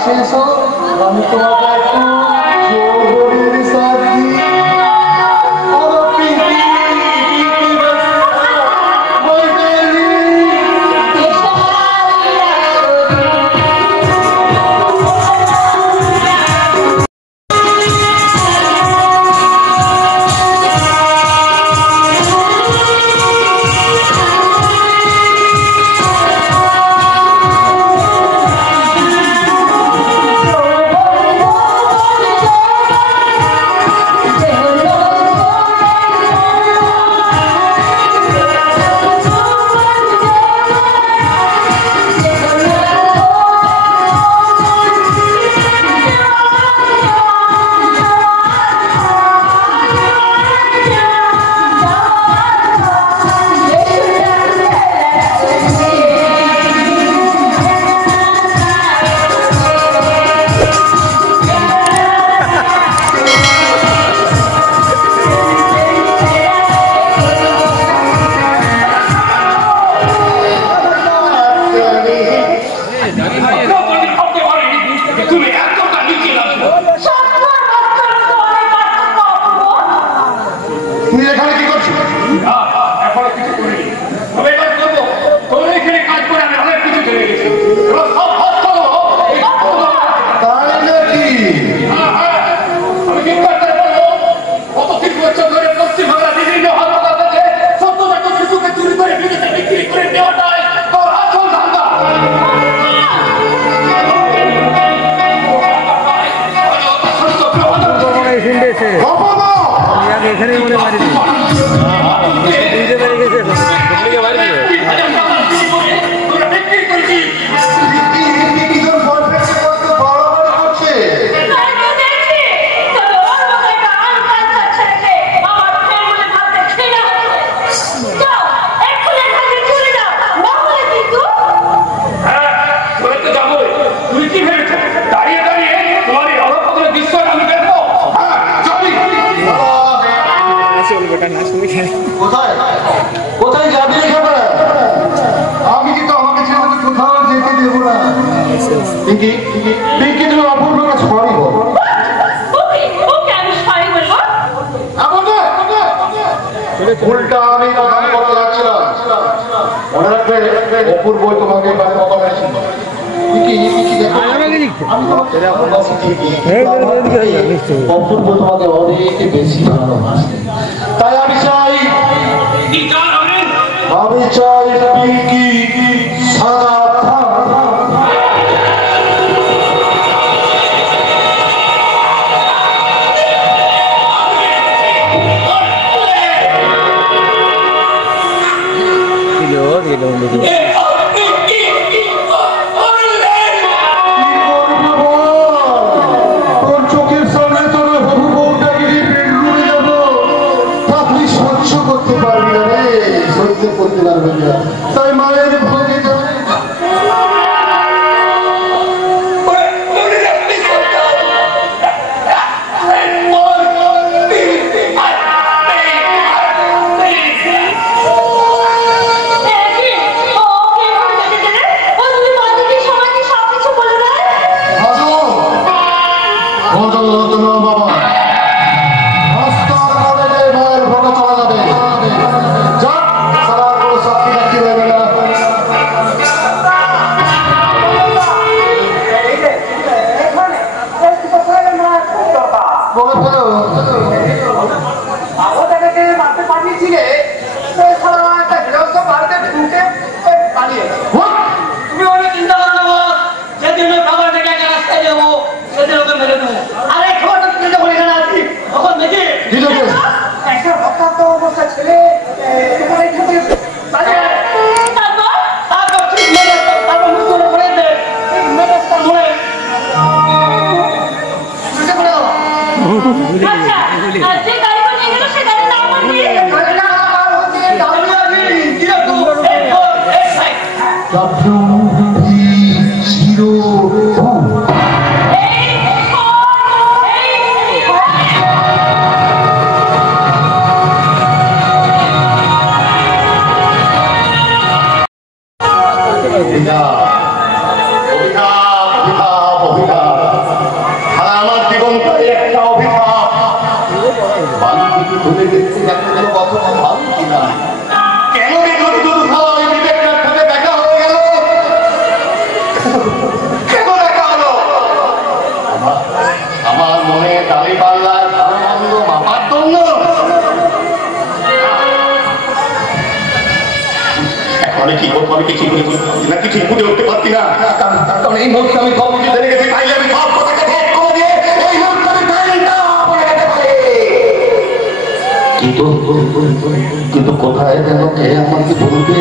পাশে এসো, আমি তোমাকে একটু যৌবনের সাথ দিই। আরো পিঙ্কি, পিঙ্কি বৈতালি। তুমি এতটা নিচে নামছো। তুমি এখানে কি করছো? এখনো কিছু করিনি, তবে এবার করবো। তোমরা এখানে কাজ করে আমি অনেক কিছু জেনে গেছি। এবার সব হাত তোলো। তাই নাকি? আমি চিন্তা করে বলবো, কত 30 বছর ধরে পশ্চিম বাংলা বিভিন্ন হাসপাতাল থেকে 17 জন শিশুকে চুরি করে বিদেশে বিক্রি করে দেওয়াটাই তোর আসল ধান্দা। এখানেই মনে মারি বুঝতে পেরে গেছে তোরা বিক্রি করেছিস। কোথায় কোথায় যাবি এখানে? আমি কিন্তু আমাকে ছেড়ে তোকে কোথাও যেতে দেবো না। পিঙ্কি, পিঙ্কি তুমি অপূর্বকে সরি বল। উল্টা আমি তখন কথা লাগছিলাম। মনে রাখবে অপূর্ব তোমাকে এবারে কথা বলেছিল। অপূর্ব তোমাকে অনেক বেশি ভালোবাসে। তাই আমি চাই পিঙ্কি সাদা তোর চোখের সামনে তোর হবু বউটাকে নিয়ে বেডরুমে যাবো, তা তুই সহ্য করতে পারবি না রে, সহ্য করতে পারবি না। তাই মায়ের ভোগে যাবে। তুমি অনেক চিন্তা করো না বস, যেদিন ওই খাবার থেকে একটা রাস্তায় যাবো সেদিন ওকে মেরে দেবো। আর এই খাবারটা তুমি যখন এখানে আছি তখন দেখি একটা হঠাৎ অবস্থা ছেলে তোমার এখান থেকে তারপর ঠিক মেরে তারপর মুখে করে দে মেরেটা মনে বুঝতে পারো। যে গাড়ি করে নিয়ে গেল সে গাড়ির নাম বলবি? অভিনব, অভিনব, অভিনব। আমি কিছু না কিছু বুঝে উঠতে পারছি না, কারণ এই মুহূর্তে আমি সব কিছু জেনে গেছি, তাইলে আমি সব কথাকে ভেদ করে দিয়ে এই মুহূর্তে আমি তাইটা বলে যেতে পারি। কিন্তু কোথায় যেন কে আমাকে বলবে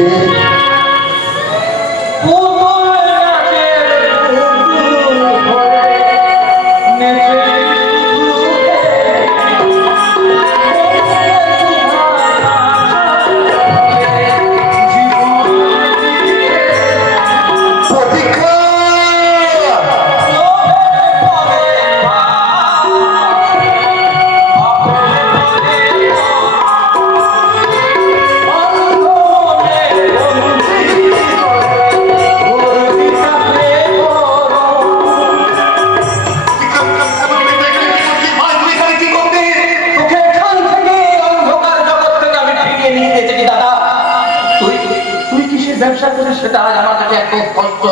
ব্যবসা করে সেটা আজ আমার কাছে এত কষ্ট।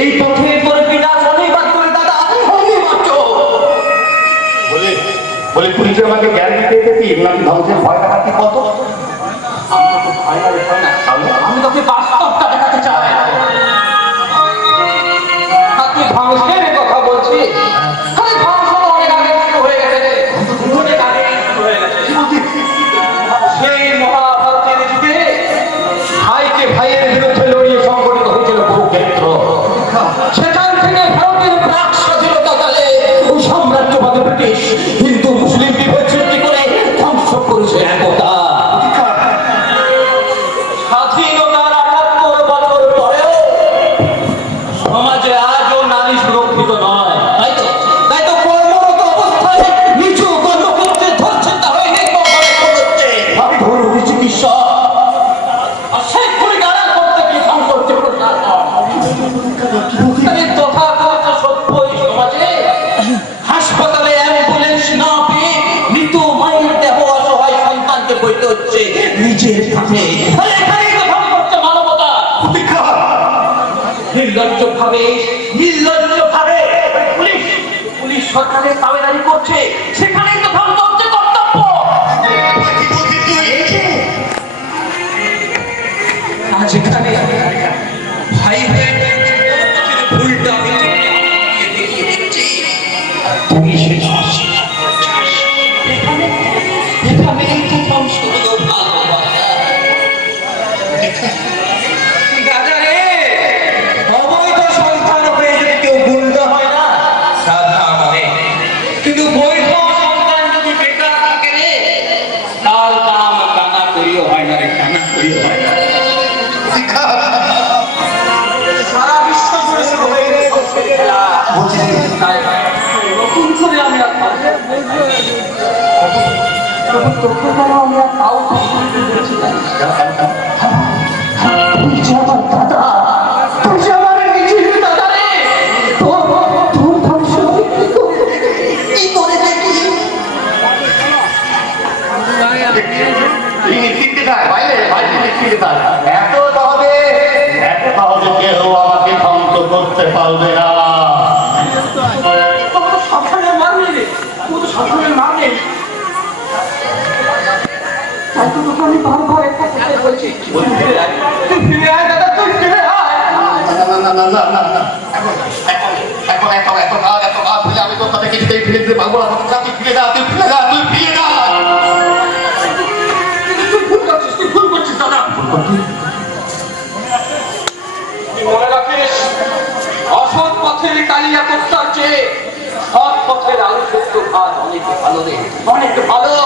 এই পথে করে বিনাশ অনিবার্য করে দাদা, অনিবার্য বলে তুই যে আমাকে গ্যারান্টি পেয়েছি নাকি ধ্বংসের ভয় দেখাচ্ছি কত? আমি তোকে বাস্তবটা দেখাতে চাই। তুই ধ্বংসের কথা বলছিস, ধ্বংস অনেক আগে শুরু হয়ে গেছে, অনেক আগে শুরু হয়ে গেছে। সেই মহাভারতের যুগে ভাইকে ভাইয়ের বিরুদ্ধে লড়িয়ে সংগঠিত হয়েছিল কুরুক্ষেত্র। সেখান থেকে ভারতের প্রাক স্বাধীনতাকালে সাম্রাজ্যবাদী ব্রিটিশ হিন্দু মুসলিম বিভেদ সৃষ্টি করে ধ্বংস করেছে একতা। স্বাধীনতার ৭৮ বছর পরেও সমাজে আজও নারী সুরক্ষিত নয়। তাই তো কর্মরত অবস্থায় নিচু কর্ম করতে ধরছে, তাহলে চিকিৎসা হাসপাতালে অ্যাম্বুলেন্স না পেয়ে মৃত মায়ের দেহ অসহায় সন্তানকে বইতে হচ্ছে নিজের সাথে। মানবতা নির্লজ্জ ভাবে পুলিশ সরকারের দাবেদারি করছে, সেখানেই তো ধ্বংস হচ্ছে কর্তব্য। আজ এখানে ভাই ভুলটা আমি দেখিয়ে দিচ্ছি, তুই সেটা অস্বীকার করছিস। এখানে একটু ধ্বংস হলো ভালোবাসা। দাদা রে, অবৈধ সন্তান হয়ে যদি কেউ গুন্ডা হয় না সাধা মানে, কিন্তু বৈধ সন্তান যদি বেকার থাকে রে, তার কাম টানা করিও হয় না রে, টানা করিও হয় না। সারা বিশ্ব জুড়ে শুরু হয়ে গেছে খেলা। নতুন করে আমি আর তাও দাদা, তুই আমার নিজের দাদা রে, তোর ধ্বংস কি করে দেখি। এত সহজে কেউ আমাকে ধ্বংস করতে পারবে না। সাবধানের মান নেই রে, ও তো সাবধানের মান নেই। তাই তো তোকে আমি বারবার একটা কথা বলছি, তুই ফিরে আয় দাদা, তুই ফিরে আয়। এত কাজ হলে আমি তো তাদের কিছুতেই ফিরে দিতে পারবো না। তুই ফিরে যা, তুই ফিরে যা, তুই ফিরে যা। তুই ভুল করছিস দাদা। মনে রাখিস, অসৎ পথের কালিয়া কোথার চেয়ে সৎ পথের আলু সেদ্ধ ভাত অনেক ভালো রে, অনেক ভালো।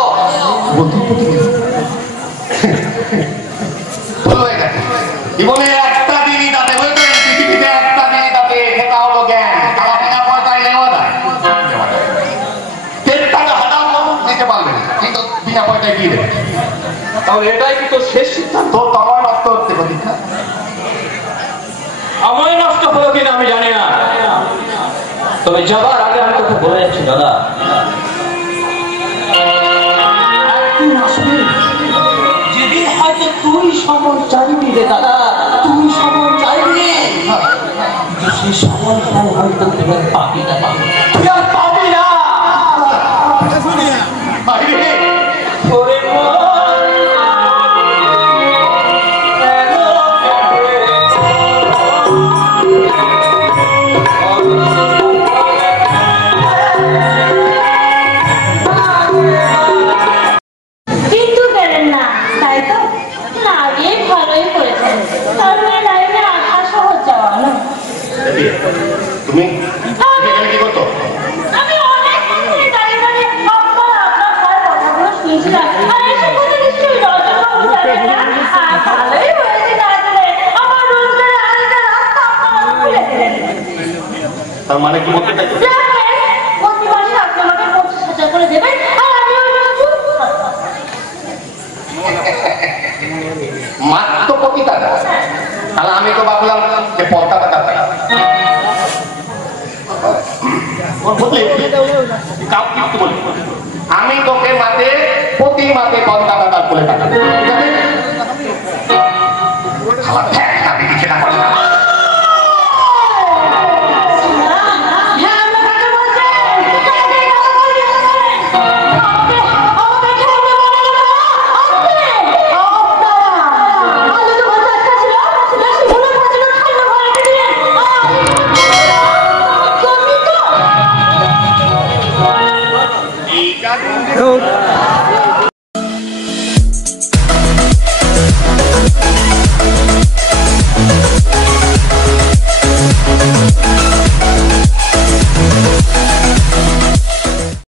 জীবনে একটা দিনই তাতে পৃথিবীতে একটা দিনই তাতে সেটা হলো জ্ঞান। তারা বিনা পয়সায় নেওয়া যায়, টাকা হাজার দিতে পারবে না, কিন্তু বিনা পয়সায় দিয়ে দেবে। তাহলে এটাই কি তোর শেষ সিদ্ধান্ত? তোমার নষ্ট হচ্ছে প্রতীক্ষা। আমার নষ্ট হলো কিনা আমি জানি না, তবে যাবার আগে আমি তোকে বলে যাচ্ছি দাদা, যেদিন হয়তো তুই সময় চাইবি রে দাদা, তুই সময় চাইবি, সেই সময়টাই হয়তো তুই আর পাবি না, তুই আর পাবি না। ওরে মন কেন তার মানে কি বলতে চাইছো? প্রতি মাসে আপনি আমাকে 50,000 করে দেবেন আর আমি মাত্র 25 টাকা? তাহলে আমি তো ভাবলাম যে 50 টাকা চাই। বুঝলি? কাউ কিন্তু বলি আমি তোকে প্রতি মাসে 50 টাকা করে টাকা দেব। আমি কিছু না করি না।